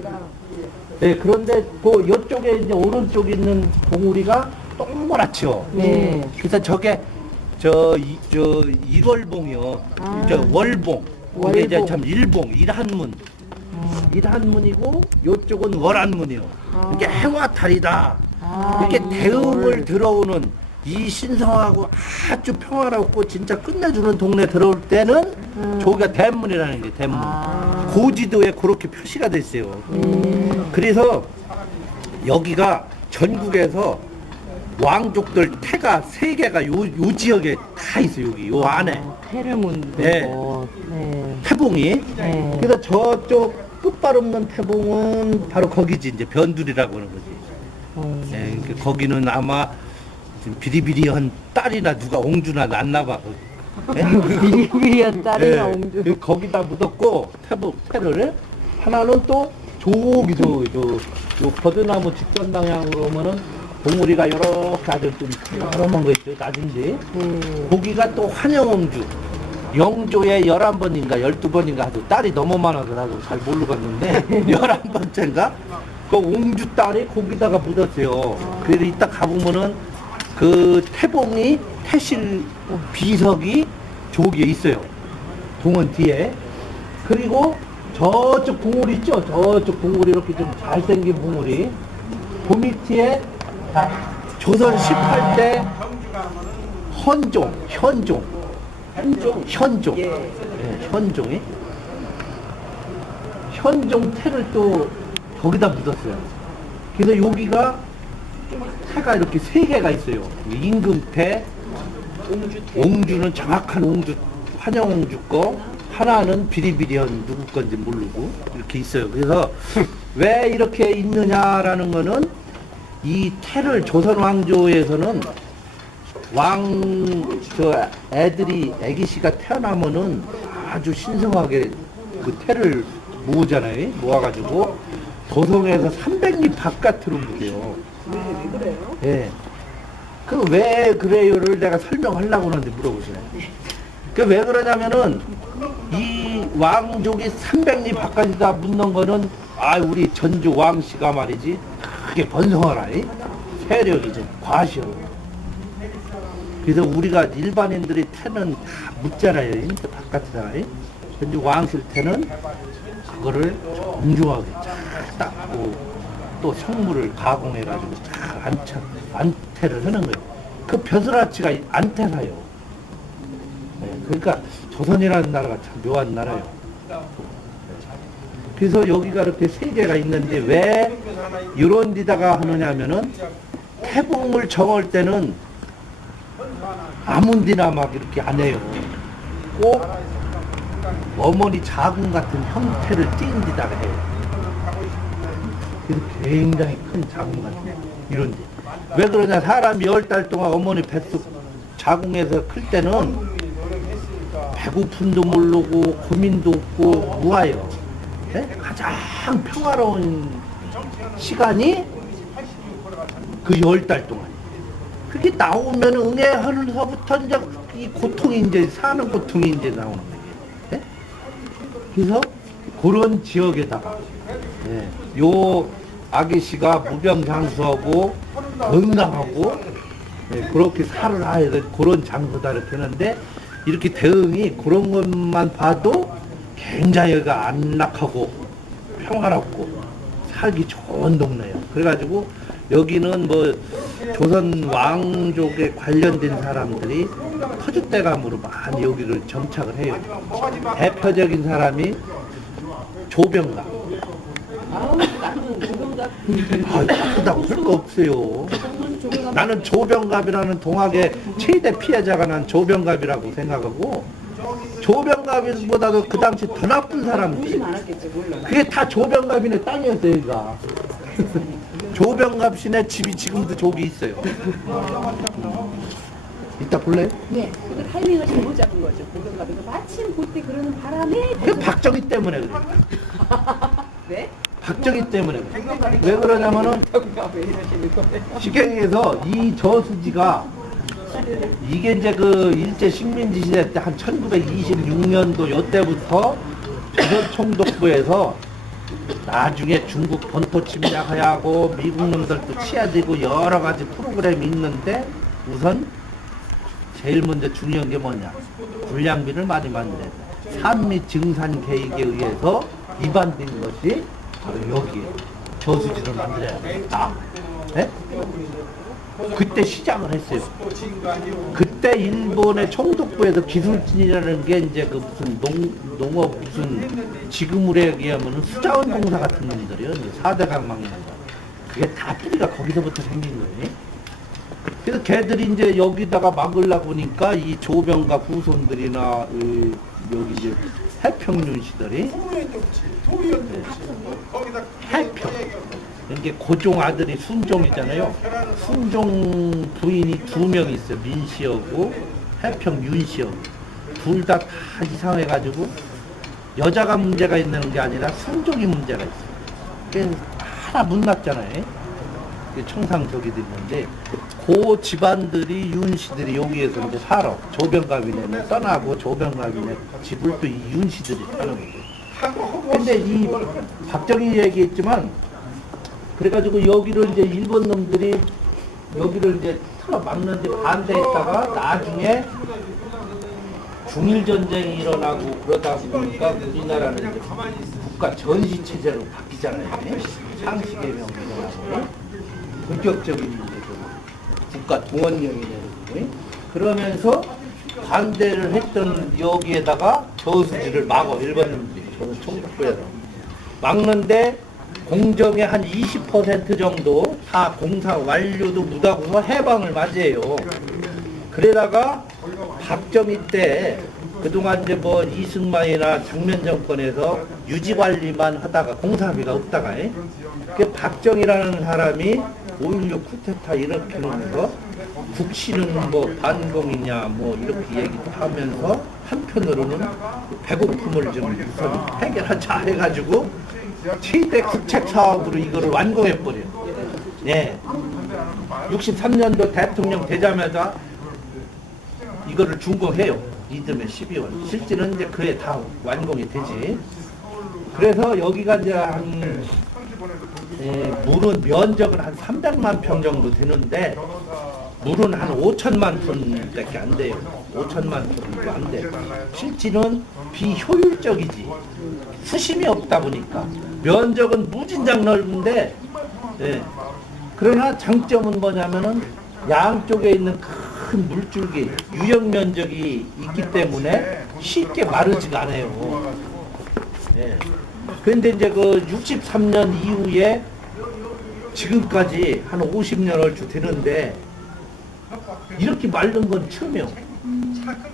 그 이쪽에 이제 오른쪽에 있는 봉우리가 동그랗죠. 네. 그래서 저게 일월봉이요. 저 월봉. 이게 이제 참 일봉, 일한문. 일한문이고 요쪽은 월한문이요. 이게 해와 달이다. 이렇게 대음을 들어오는 이 신성하고 아주 평화롭고 진짜 끝내주는 동네 들어올 때는 저기가 대문이라는 게 대문. 고지도에 그렇게 표시가 돼 있어요. 그래서 여기가 전국에서 왕족들 태가 3개가 요 지역에 다 있어요. 여기 요 안에 배를 문고. 네. 네. 태봉이. 네. 그래서 저쪽 끝발 없는 태봉은 바로 거기지 이제 변두리라고 하는 거지. 네, 그러니까 거기는 아마 지금 비리비리한 딸이나 누가 옹주나 낳나 봐. 네? 비리비리한 딸이나 네. 옹주. 거기다 묻었고 태를 하나는 또 저기 요 버드나무 직선 방향으로 오면은 봉우리가 이렇게 아주 좀 여러만 거 있죠. 낮은데 거기가 또 환영옹주 영조에 11번인가 12번인가 하도 딸이 너무 많아서라고 잘 모르겠는데 11번째인가 그 옹주 딸이 거기다가 묻었어요. 그래서 이따 가보면은 그 태봉이 태실 비석이 저기에 있어요. 동원 뒤에. 그리고 저쪽 봉우리 있죠? 저쪽 봉우리 이렇게 좀 잘생긴 봉우리. 그 밑에 조선 18대 현종. 네, 현종이. 현종 태를 또 거기다 묻었어요. 그래서 여기가 태가 이렇게 3개가 있어요. 임금태, 옹주는 정확한 옹주, 환영옹주 거, 하나는 비리비리한 누구 건지 모르고 이렇게 있어요. 그래서 왜 이렇게 있느냐라는 거는 이 태를 조선 왕조에서는 애기씨가 태어나면은 아주 신성하게 그 태를 모으잖아요. 모아가지고 도성에서 300리 바깥으로 묻어요. 왜 그래요? 예. 그 왜 그래요를 내가 설명하려고 하는데 물어보시네. 그 왜 그러냐면은 이 왕족이 300리 바깥에다 묻는 거는 우리 전주 왕씨가 말이지 크게 번성하라. 세력이 좀 과시하고. 그래서 우리가 일반인들이 태는 다 묻잖아요. 바깥에다가. 전주 왕실 태는 그거를 정중하게 잘 닦고 또 성물을 가공해가지고 잘 안태를 하는 거예요. 그 벼슬아치가 안태사요. 네, 그러니까 조선이라는 나라가 참 묘한 나라예요. 그래서 여기가 이렇게 3개가 있는데 왜 이런 데다가 하느냐면은 태봉을 정할 때는 아무 데나 막 이렇게 안 해요. 꼭 어머니 자궁 같은 형태를 띈 데다가 해요. 그래서 굉장히 큰 자궁 같은 이런 데. 왜 그러냐, 사람이 10달 동안 어머니 뱃속 자궁에서 클 때는 배고픔도 모르고 고민도 없고 무아해요. 네? 가장 평화로운 시간이 그 10달 동안. 그게 나오면 응애하면서부터 이제 이 고통이 이제 사는 고통이 이제 나오는 거예요. 네? 그래서 그런 지역에다가 요 아기씨가 무병장수하고 건강하고 그렇게 살아야 될 그런 장소다 이렇게 하는데 이렇게 대응이 그런 것만 봐도 굉장히 안락하고 평화롭고 살기 좋은 동네예요. 그래가지고 여기는 뭐 조선 왕족에 관련된 사람들이 터줏대감으로 많이 여기를 정착을 해요. 대표적인 사람이 조병갑. 나쁘다고 할 거 없어요. 나는 조병갑이라는 동학의 최대 피해자가 난 조병갑이라고 생각하고 조병갑보다도 그 당시 더 나쁜 사람들 그게 다 조병갑이네 땅이었어요. 여기가 조병갑 씨네 집이 지금도 저기 있어요. 이따 볼래? 네, 그 타이밍을 잘못 잡은 거죠. 고경갑이가 마침 볼 때 그러는 바람에 그 박정희 때문에 그래. 네? 박정희 때문에 그래. 왜 그러냐면은 시경에서 이 저수지가 이게 이제 그 일제 식민지 시대 때 한 1926년도 요때부터 조선 총독부에서 나중에 중국 본토 침략해야 하고 미국 놈들도 치야되고 여러 가지 프로그램이 있는데 우선 제일 먼저 중요한 게 뭐냐, 불량빈을 많이 만들어야 돼. 산미 증산 계획에 의해서 위반된 것이 바로 여기에 저수지를 만들어야 돼. 네? 그때 시작을 했어요. 그때 일본의 총독부에서 기술진이라는 게 이제 그 무슨 농업 무슨 지금으로 얘기하면 수자원 공사 같은 놈들이요. 4대 강망 그게 다 뿌리가 거기서부터 생긴 거예요. 그래서 걔들이 이제 여기다가 막으려고 보니까 이 조병가 후손들이나 여기 이제 해평윤 시들이 해평 이게 고종 아들이 순종이잖아요. 순종 부인이 2명 있어요. 민씨하고 해평 윤씨하고 둘 다 이상해가지고 여자가 문제가 있는 게 아니라 순종이 문제가 있어요. 그게 하나 못났잖아요. 청상석이 됐는데 그 집안들이 윤씨들이 여기에서 이제 살아. 조병갑이네 떠나고 조병갑이네 집을 또 이 윤씨들이 사는 거죠. 근데 이 박정희 얘기했지만 그래가지고 여기를 이제 일본 놈들이 여기를 이제 틀어막는데 반대했다가 나중에 중일전쟁이 일어나고 그러다 보니까 우리나라는 이제 국가 전시체제로 바뀌잖아요. 상식의 명령하고 본격적인 이제 그 국가 동원령이 되는 그러면서 반대를 했던 여기에다가 저수지를 막어 일본 놈들이 저는 총독부에서 막는데 공정의 한 20% 정도 다 공사 완료도 못하고서 해방을 맞이해요. 그러다가 박정희 때 그동안 이제 뭐 이승만이나 장면 정권에서 유지 관리만 하다가 공사비가 없다가 그 박정희라는 사람이 5.16 쿠데타 일으키면서 국시는 뭐 반공이냐 뭐 이렇게 얘기도 하면서 한편으로는 배고픔을 좀 우선 해결하자 해가지고 최대 국책 사업으로 이거를 완공해버려요. 예. 63년도 대통령 되자마자 이거를 준공해요. 이듬해 12월. 실제는 이제 그해 다 완공이 되지. 그래서 여기가 이제 한 물은 면적은 한 300만 평 정도 되는데 물은 한 5천만 톤밖에 안 돼요. 5천만 톤도 안 돼. 실질은 비효율적이지. 수심이 없다 보니까 면적은 무진장 넓은데 그러나 장점은 뭐냐면은 양쪽에 있는 큰 물줄기 유역 면적이 있기 때문에 쉽게 마르지가 않아요. 그런데 이제 그 63년 이후에 지금까지 한 50년 얼추 되는데 이렇게 마른 건 처음이에요.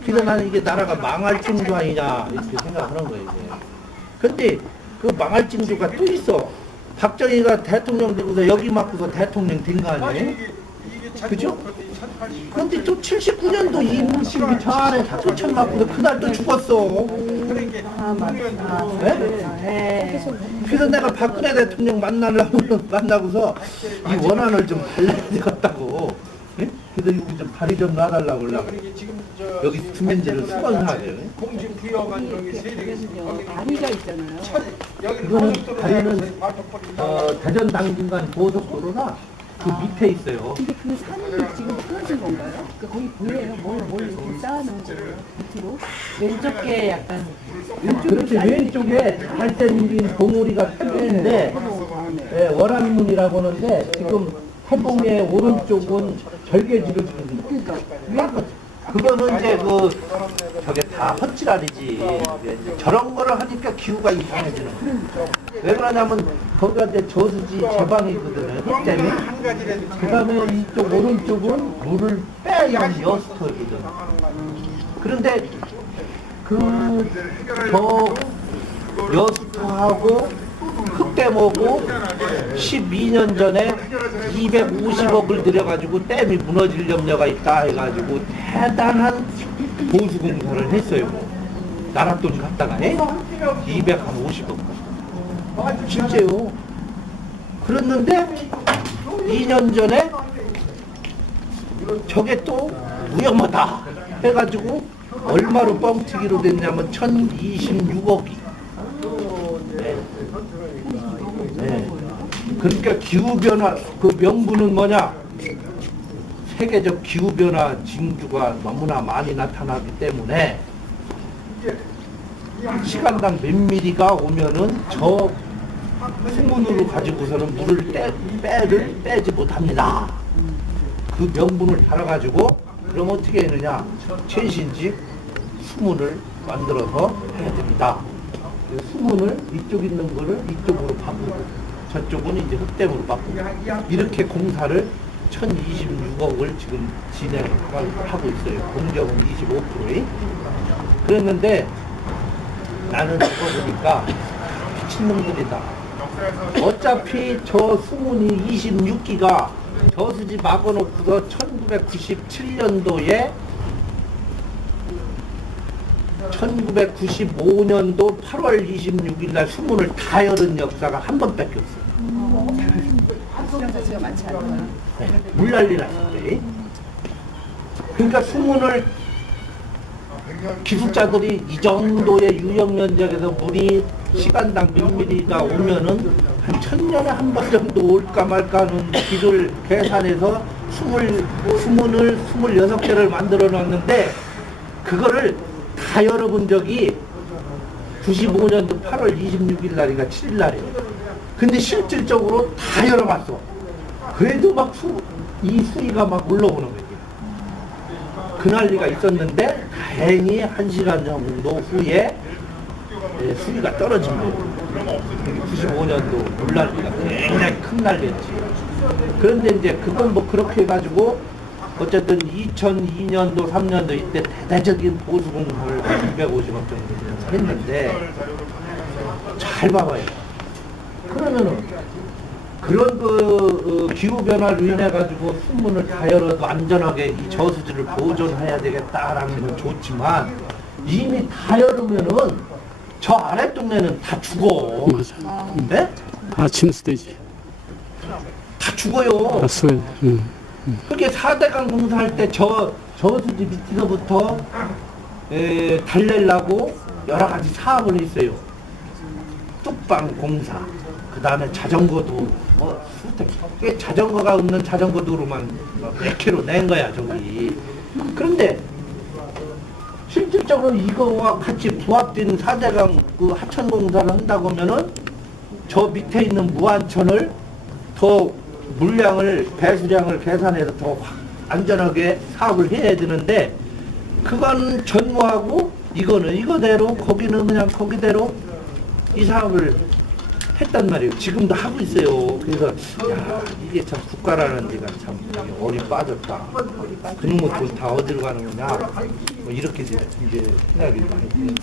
그래서 나는 이게 나라가 망할 징조 아니냐 이렇게 생각하는 거예요. 근데 그 망할 징조가 또 있어. 박정희가 대통령 되고서 여기 맞고서 대통령 된 거 아니에요? 그죠? 그런데 또 79년도 이 물줄기 저 아래 쫓아 맞고서 그날 또 죽었어. 네? 그래서 내가 박근혜 대통령 만나고서 이 원한을 좀 달래야 되겠다고. 네? 그래서 여기 좀 발이 좀 놔달라고 그러려고. 여기 수면제를 수건사래요. 다리가 있잖아요. 이거는 다리는 대전 당진간 고속도로나 그 밑에 있어요. 근데 그 산이 지금 끊어진 건가요? 그 거기 보여요? 뭘 이렇게 쌓아놓은 거예요? 밑으로? 왼쪽에 약간 그렇지 왼쪽에 잘생긴 봉우리가 펴있는데 월안문이라고 하는데 지금 해봉의 오른쪽은 절개지를 그러니까 그거는 이제 그 저게 다 헛질알이지. 저런 거를 하니까 기후가 이상해지는 거야. 왜 그러냐면 거기가 이제 저수지 제방이거든요. 흙 때문에. 그 다음에 이쪽 오른쪽은 물을 빼야 여수터거든. 그런데 저 여수터하고 흙댐하고 12년 전에 250억을 들여가지고 댐이 무너질 염려가 있다 해가지고 대단한 보수공사를 했어요. 나라 돈 갖다가 250억. 실제요. 그랬는데 2년 전에 저게 또 위험하다 해가지고 얼마로 뻥튀기로 됐냐면 1026억이. 그러니까 기후변화 그 명분은 뭐냐? 세계적 기후변화 징조가 너무나 많이 나타나기 때문에 시간당 몇 미리가 오면은 저 수문으로 가지고서는 물을 빼지 못합니다. 그 명분을 달아가지고 그럼 어떻게 했느냐? 최신식 수문을 만들어서 해야 됩니다. 그 수문을 이쪽 있는 거를 이쪽으로 바꾸고 저쪽은 이제 흙댐으로 바꾸고 이렇게 공사를 1026억을 지금 진행하고 있어요. 공정은 25%에. 그랬는데 나는 그거 보니까 미친놈들이다. 어차피 저 수문이 26기가 저수지 막아놓고서 1997년도에 1995년도 8월 26일 날 수문을 다 열은 역사가 한 번밖에 없어요. 수량 자체가 많지 않아요. 네, 물난리 났는데. 그러니까 수문을 기술자들이 이 정도의 유역 면적에서 물이 시간당 밀리미리가 오면은 한 1000년에 한 번 정도 올까 말까 하는 기술 계산해서 수문을 26개를 만들어 놨는데 그거를 다 열어본 적이 95년도 8월 26일 날인가 7일 날이에요. 근데 실질적으로 다 열어봤어. 그래도 막 이 수위가 막 올라오는 거예요. 그 난리가 있었는데 다행히 1시간 정도 후에 수위가 떨어진 거예요. 95년도 물난리가 굉장히 큰 난리였지. 그런데 이제 그건 뭐 그렇게 해가지고 어쨌든 2002년도 3년도 이때 대대적인 보수 공사를 250억 정도 했는데 잘 봐봐요. 그러면은 그런 기후 변화로 인해 가지고 수문을 다 열어도 안전하게 이 저수지를 보존해야 되겠다라는 건 좋지만 이미 다 열으면은 저 아래 동네는 다 죽어. 맞아. 네? 다 침수되지. 다 죽어요. 다 수해. 그게 4대강 공사할 때 저수지 밑에서부터 달래려고 여러 가지 사업을 했어요. 뚝방 공사, 그 다음에 자전거도 꽤 자전거가 없는 자전거 도로만 몇 킬로 낸 거야 저기. 그런데 실질적으로 이거와 같이 부합된 4대강 그 하천 공사를 한다고 하면은 저 밑에 있는 무안천을 더 물량을 배수량을 계산해서 더 안전하게 사업을 해야 되는데 그건 전무하고 이거는 이거대로 거기는 그냥 거기대로 이 사업을 했단 말이에요. 지금도 하고 있어요. 그래서 야, 이게 참 국가라는 데가 참 어리 빠졌다. 그놈의 돈 다 어디로 가는 거냐. 뭐 이렇게 이제 생각이 많이 들어요.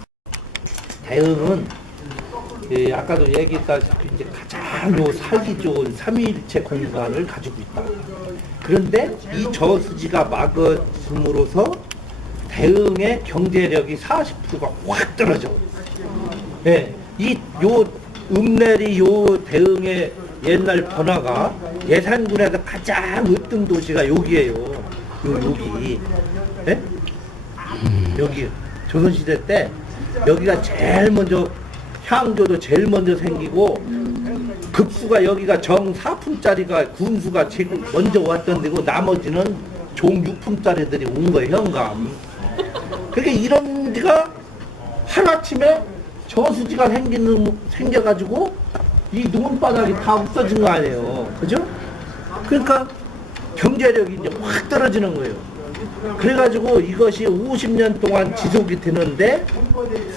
대응은 아까도 얘기했다시피 이제 가장 살기 좋은 삼위일체 공간을 가지고 있다. 그런데 이 저수지가 막아줌으로써 대응의 경제력이 40%가 확 떨어져. 네, 요 읍내리 요 대응의 옛날 번화가 예산군에서 가장 으뜸 도시가 여기에요. 여기. 네? 여기 조선시대 때 여기가 제일 먼저 향조도 제일 먼저 생기고 급수가 여기가 정 4품짜리가 군수가 제일 먼저 왔던 데고 나머지는 종 6품짜리들이 온 거예요. 현감. 그러니까 이런 데가 하루아침에 저수지가 생겨가지고 이 눈바닥이 다 없어진 거 아니에요. 그죠? 그러니까 경제력이 이제 확 떨어지는 거예요. 그래가지고 이것이 50년 동안 지속이 되는데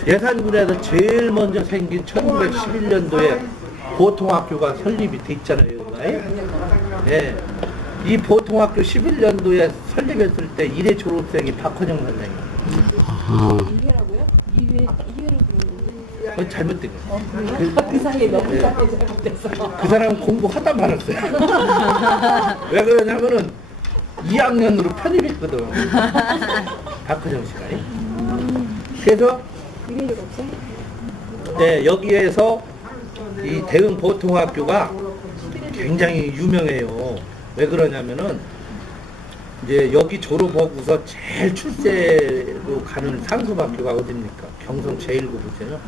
예산군에서 제일 먼저 생긴 1911년도에 보통학교가 설립이 돼 있잖아요. 네. 이 보통학교 11년도에 설립했을 때 1회 졸업생이 박헌영 선생님. 이회라고요? 이회로 그건 잘못된 거예요. 그 사이에 너무 잘못됐어. 그 사람은 공부하다 말았어요. 왜 그러냐면은 2학년으로 편입했거든. 박헌영 씨가. 그래서 네, 여기에서 이 대흥 보통학교가 굉장히 유명해요. 왜 그러냐면은 이제 여기 졸업하고서 제일 출세로 가는 상수학교가 어딥니까? 경성 제1고보세요.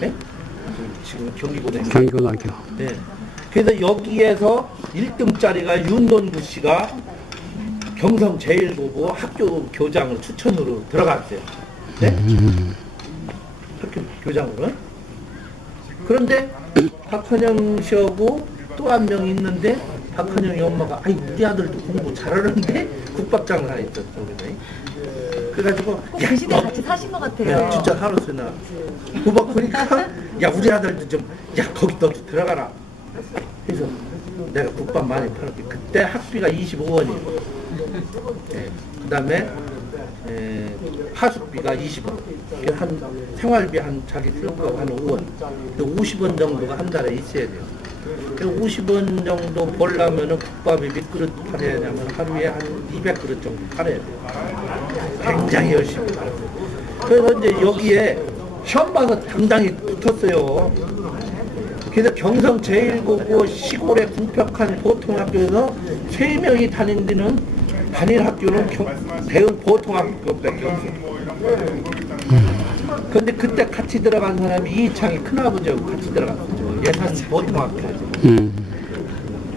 네? 지금 경기고등학교. 경기고등학교. 네. 그래서 여기에서 1등짜리가 윤돈구 씨가 경성 제1고보 학교 교장을 추천으로 들어갔어요. 네? 학교 교장으로. 그런데 박헌영 씨하고 또 한 명 있는데 박헌영이 엄마가 아이 우리 아들도 공부 잘하는데 국밥장사에 있었어. 그래가지고 그 시대 같이 사신 것 같아요. 야, 진짜 살았어 나. 그거 보니까 야 우리 아들도 좀 야 거기 너 들어가라. 그래서 내가 국밥 많이 팔았지. 그때 학비가 25원이에요. 예. 그 다음에 하숙비가 20원. 한 생활비 한 자기 쓰는 거 한 5원. 50원 정도가 한 달에 있어야 돼요. 50원 정도 벌려면은 국밥이 몇 그릇 팔아야 되냐면 하루에 한 200그릇 정도 팔아야 돼요. 굉장히 열심히 팔아요. 그래서 이제 여기에 시험 봐서 당당히 붙었어요. 그래서 경성 제1고고 시골의 궁평한 보통학교에서 3명이 다니는 단일 학교는 대은 보통학교밖에 없어요. 근데 그때 같이 들어간 사람이 이창이 큰아버지하고 같이 들어갔었죠. 예산 보통학교.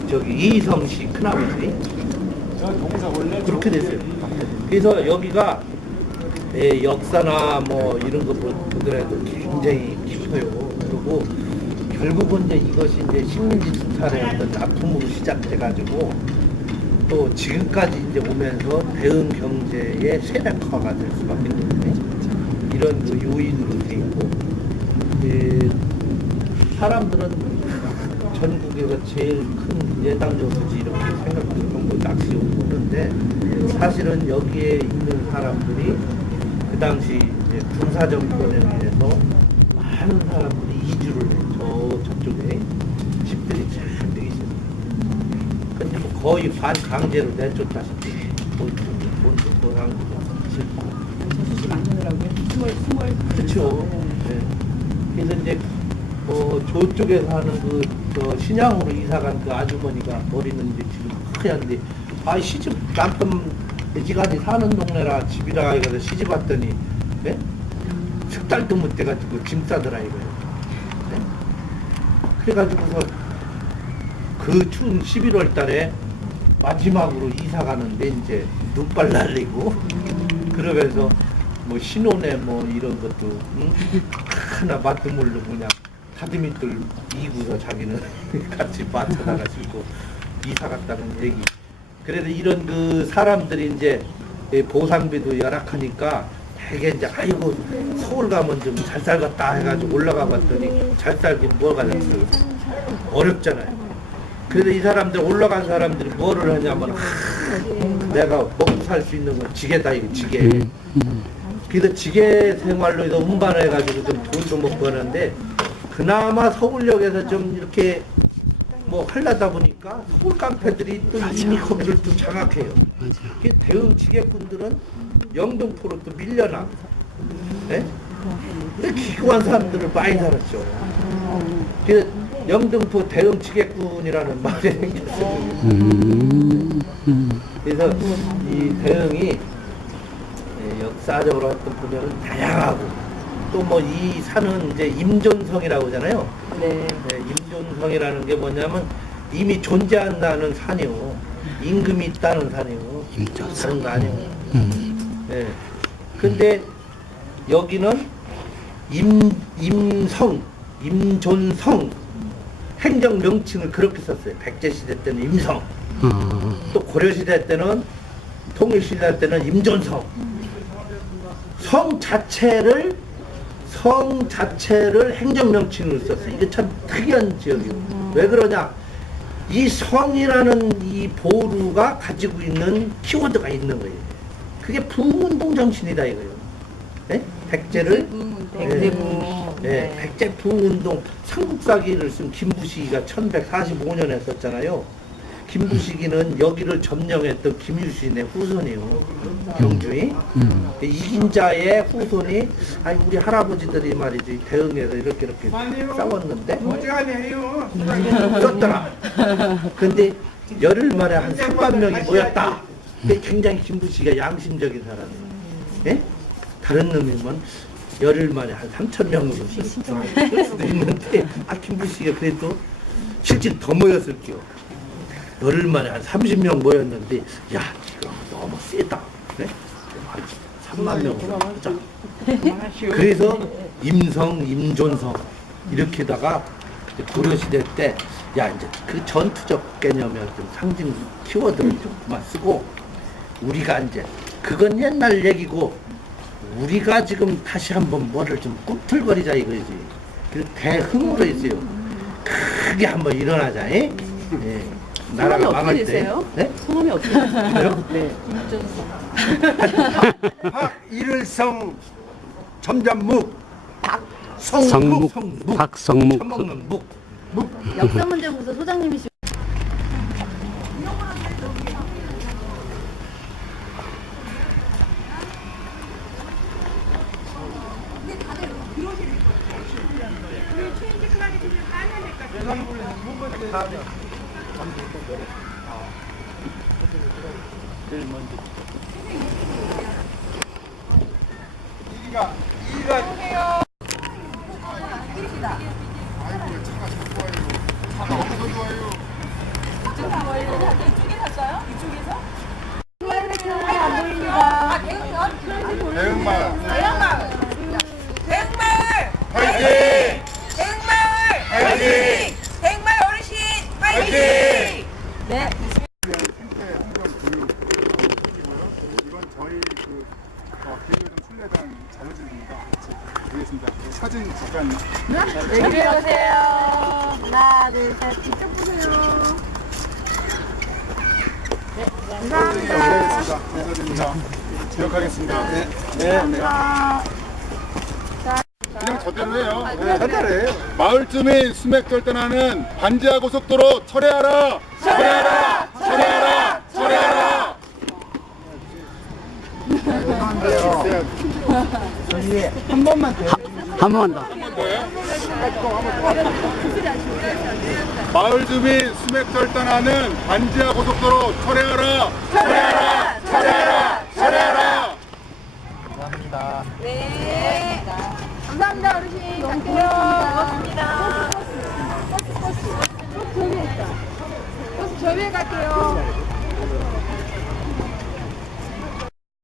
저기 이희성 씨 큰아버지. 그렇게 됐어요. 그래서 여기가 역사나 뭐 이런 거 보더라도 굉장히 깊어요. 그리고 결국은 이제 이것이 이제 식민지 수탈의 어떤 납품으로 시작돼가지고 또 지금까지 이제 오면서 대응 경제의 세력화가 될 수밖에 없는 이런 그 요인으로 돼 있고, 사람들은 전국에서 제일 큰 예당저 수지 이렇게 생각하는 뭐 낚시 오고 그러는데 사실은 여기에 있는 사람들이 그 당시 이제 군사정권에 의해서 많은 사람들이 이주를 했죠. 저쪽에 집들이 잘 되어 있어요. 근데 뭐 거의 반강제로 내쫓다시피 본토랑 수시 만드느라고요? 스몰. 그렇죠. 네. 그래서 이제 저쪽에 사는 저 신양으로 이사간 그 아주머니가 머리는 이제 지금 하얀데 시집 남편 지가지 사는 동네라 집이라 해가지고 시집 왔더니 네? 석 달도 못 돼가지고 짐 싸더라 이거예요. 네? 그래가지고서 그 추운 11월 달에 마지막으로 이사 가는데 이제 눈발 날리고 그러면서 뭐 신혼에 뭐 이런 것도 하나 맛도 모르고 그냥 다듬이들 이고서 자기는 같이 맞춰나가시고 이사 갔다는 얘기. 그래도 이런 그 사람들이 이제 보상비도 열악하니까 되게 이제 아이고 서울 가면 좀 잘 살겠다 해가지고 올라가 봤더니 잘 살긴 뭐가 됐어요. 어렵잖아요. 그래서 이 사람들 올라간 사람들이 뭐를 하냐면 내가 먹고 살 수 있는 건 지게다 이거 지게. 그래서 지게 생활로 해서 운반을 해가지고 좀 돈도 먹고 하는데 그나마 서울역에서 좀 이렇게 뭐 하려다 보니까 서울 깡패들이 또 이미 거기를 또 장악해요. 대응 지게꾼들은 영등포로 또 밀려나. 네? 근데 기구한 사람들을 많이 살았죠. 그래서 영등포 대응 지게꾼이라는 말이 생겼어요. 그래서 이 대응이 역사적으로 어떤 보면은 다양하고 또 뭐 이 산은 이제 임존성이라고 하잖아요. 네, 임존성이라는 게 뭐냐면 이미 존재한다는 산이요. 임금이 있다는 산이요. 다른 거 아니에요. 네. 근데 여기는 임존성 행정 명칭을 그렇게 썼어요. 백제시대 때는 임성, 또 고려시대 때는 통일시대 때는 임존성. 성 자체를 행정명칭으로 썼어요. 이게 참 특이한 지역이에요. 왜 그러냐? 이 성이라는 이 보루가 가지고 있는 키워드가 있는 거예요. 그게 부운동 정신이다 이거예요. 네? 백제를 백제 부운동 삼국사기를 쓴 김부시기가 1145년에 썼잖아요. 김부시기는 여기를 점령했던 김유신의 후손이에요. 경주에 이긴 자의 후손이 아니 우리 할아버지들이 말이지 대응해서 이렇게 싸웠는데 썼더라. 근데 열흘 만에 한 3만 명이 모였다. 굉장히 김부시기가 양심적인 사람이에요. 예? 다른 놈이면 열흘 만에 한 3,000명으로 쓸 수도 있는데 김부시기가 그래도 실제 더 모였을게요. 열흘 만에 한 30명 모였는데 야 이거 너무 세다. 그래? 3만 명으로 하자. 그래서 임성, 임존성 이렇게다가 고려시대 때 야 이제 그 전투적 개념의 어떤 상징 키워드를 좀 그만 쓰고 우리가 이제 그건 옛날 얘기고 우리가 지금 다시 한번 뭐를 좀 꿈틀거리자 이거지. 그 대흥으로 했어요. 크게 한번 일어나자. 예, 나라가 성함이 망할 어떻게 때. 되세요? 네? 성함이 어떻게 되세요? 네. 박일성 점점묵 성묵, 박성묵. 처먹는 묵. 역사문제부서 소장님이시 백말 어르신 파이팅! 이건 저희 기후회전 순례단 자료집입니다. 보겠습니다. 사진 잠깐. 여기 오세요. 하나, 둘, 셋. 직접 보세요. 감사합니다. 기억하겠습니다. 네. 그냥 저대로 해요. 저대로예요. 마을쯤이 수맥절단하는 반지하 고속도로 철회하라! 철회하라! 철회하라! 철회하라! 한 번만 더. 한 번만 더. 마을 주민 수맥절단하는 반지하 고속도로 철회하라! 철회하라! 철회하라!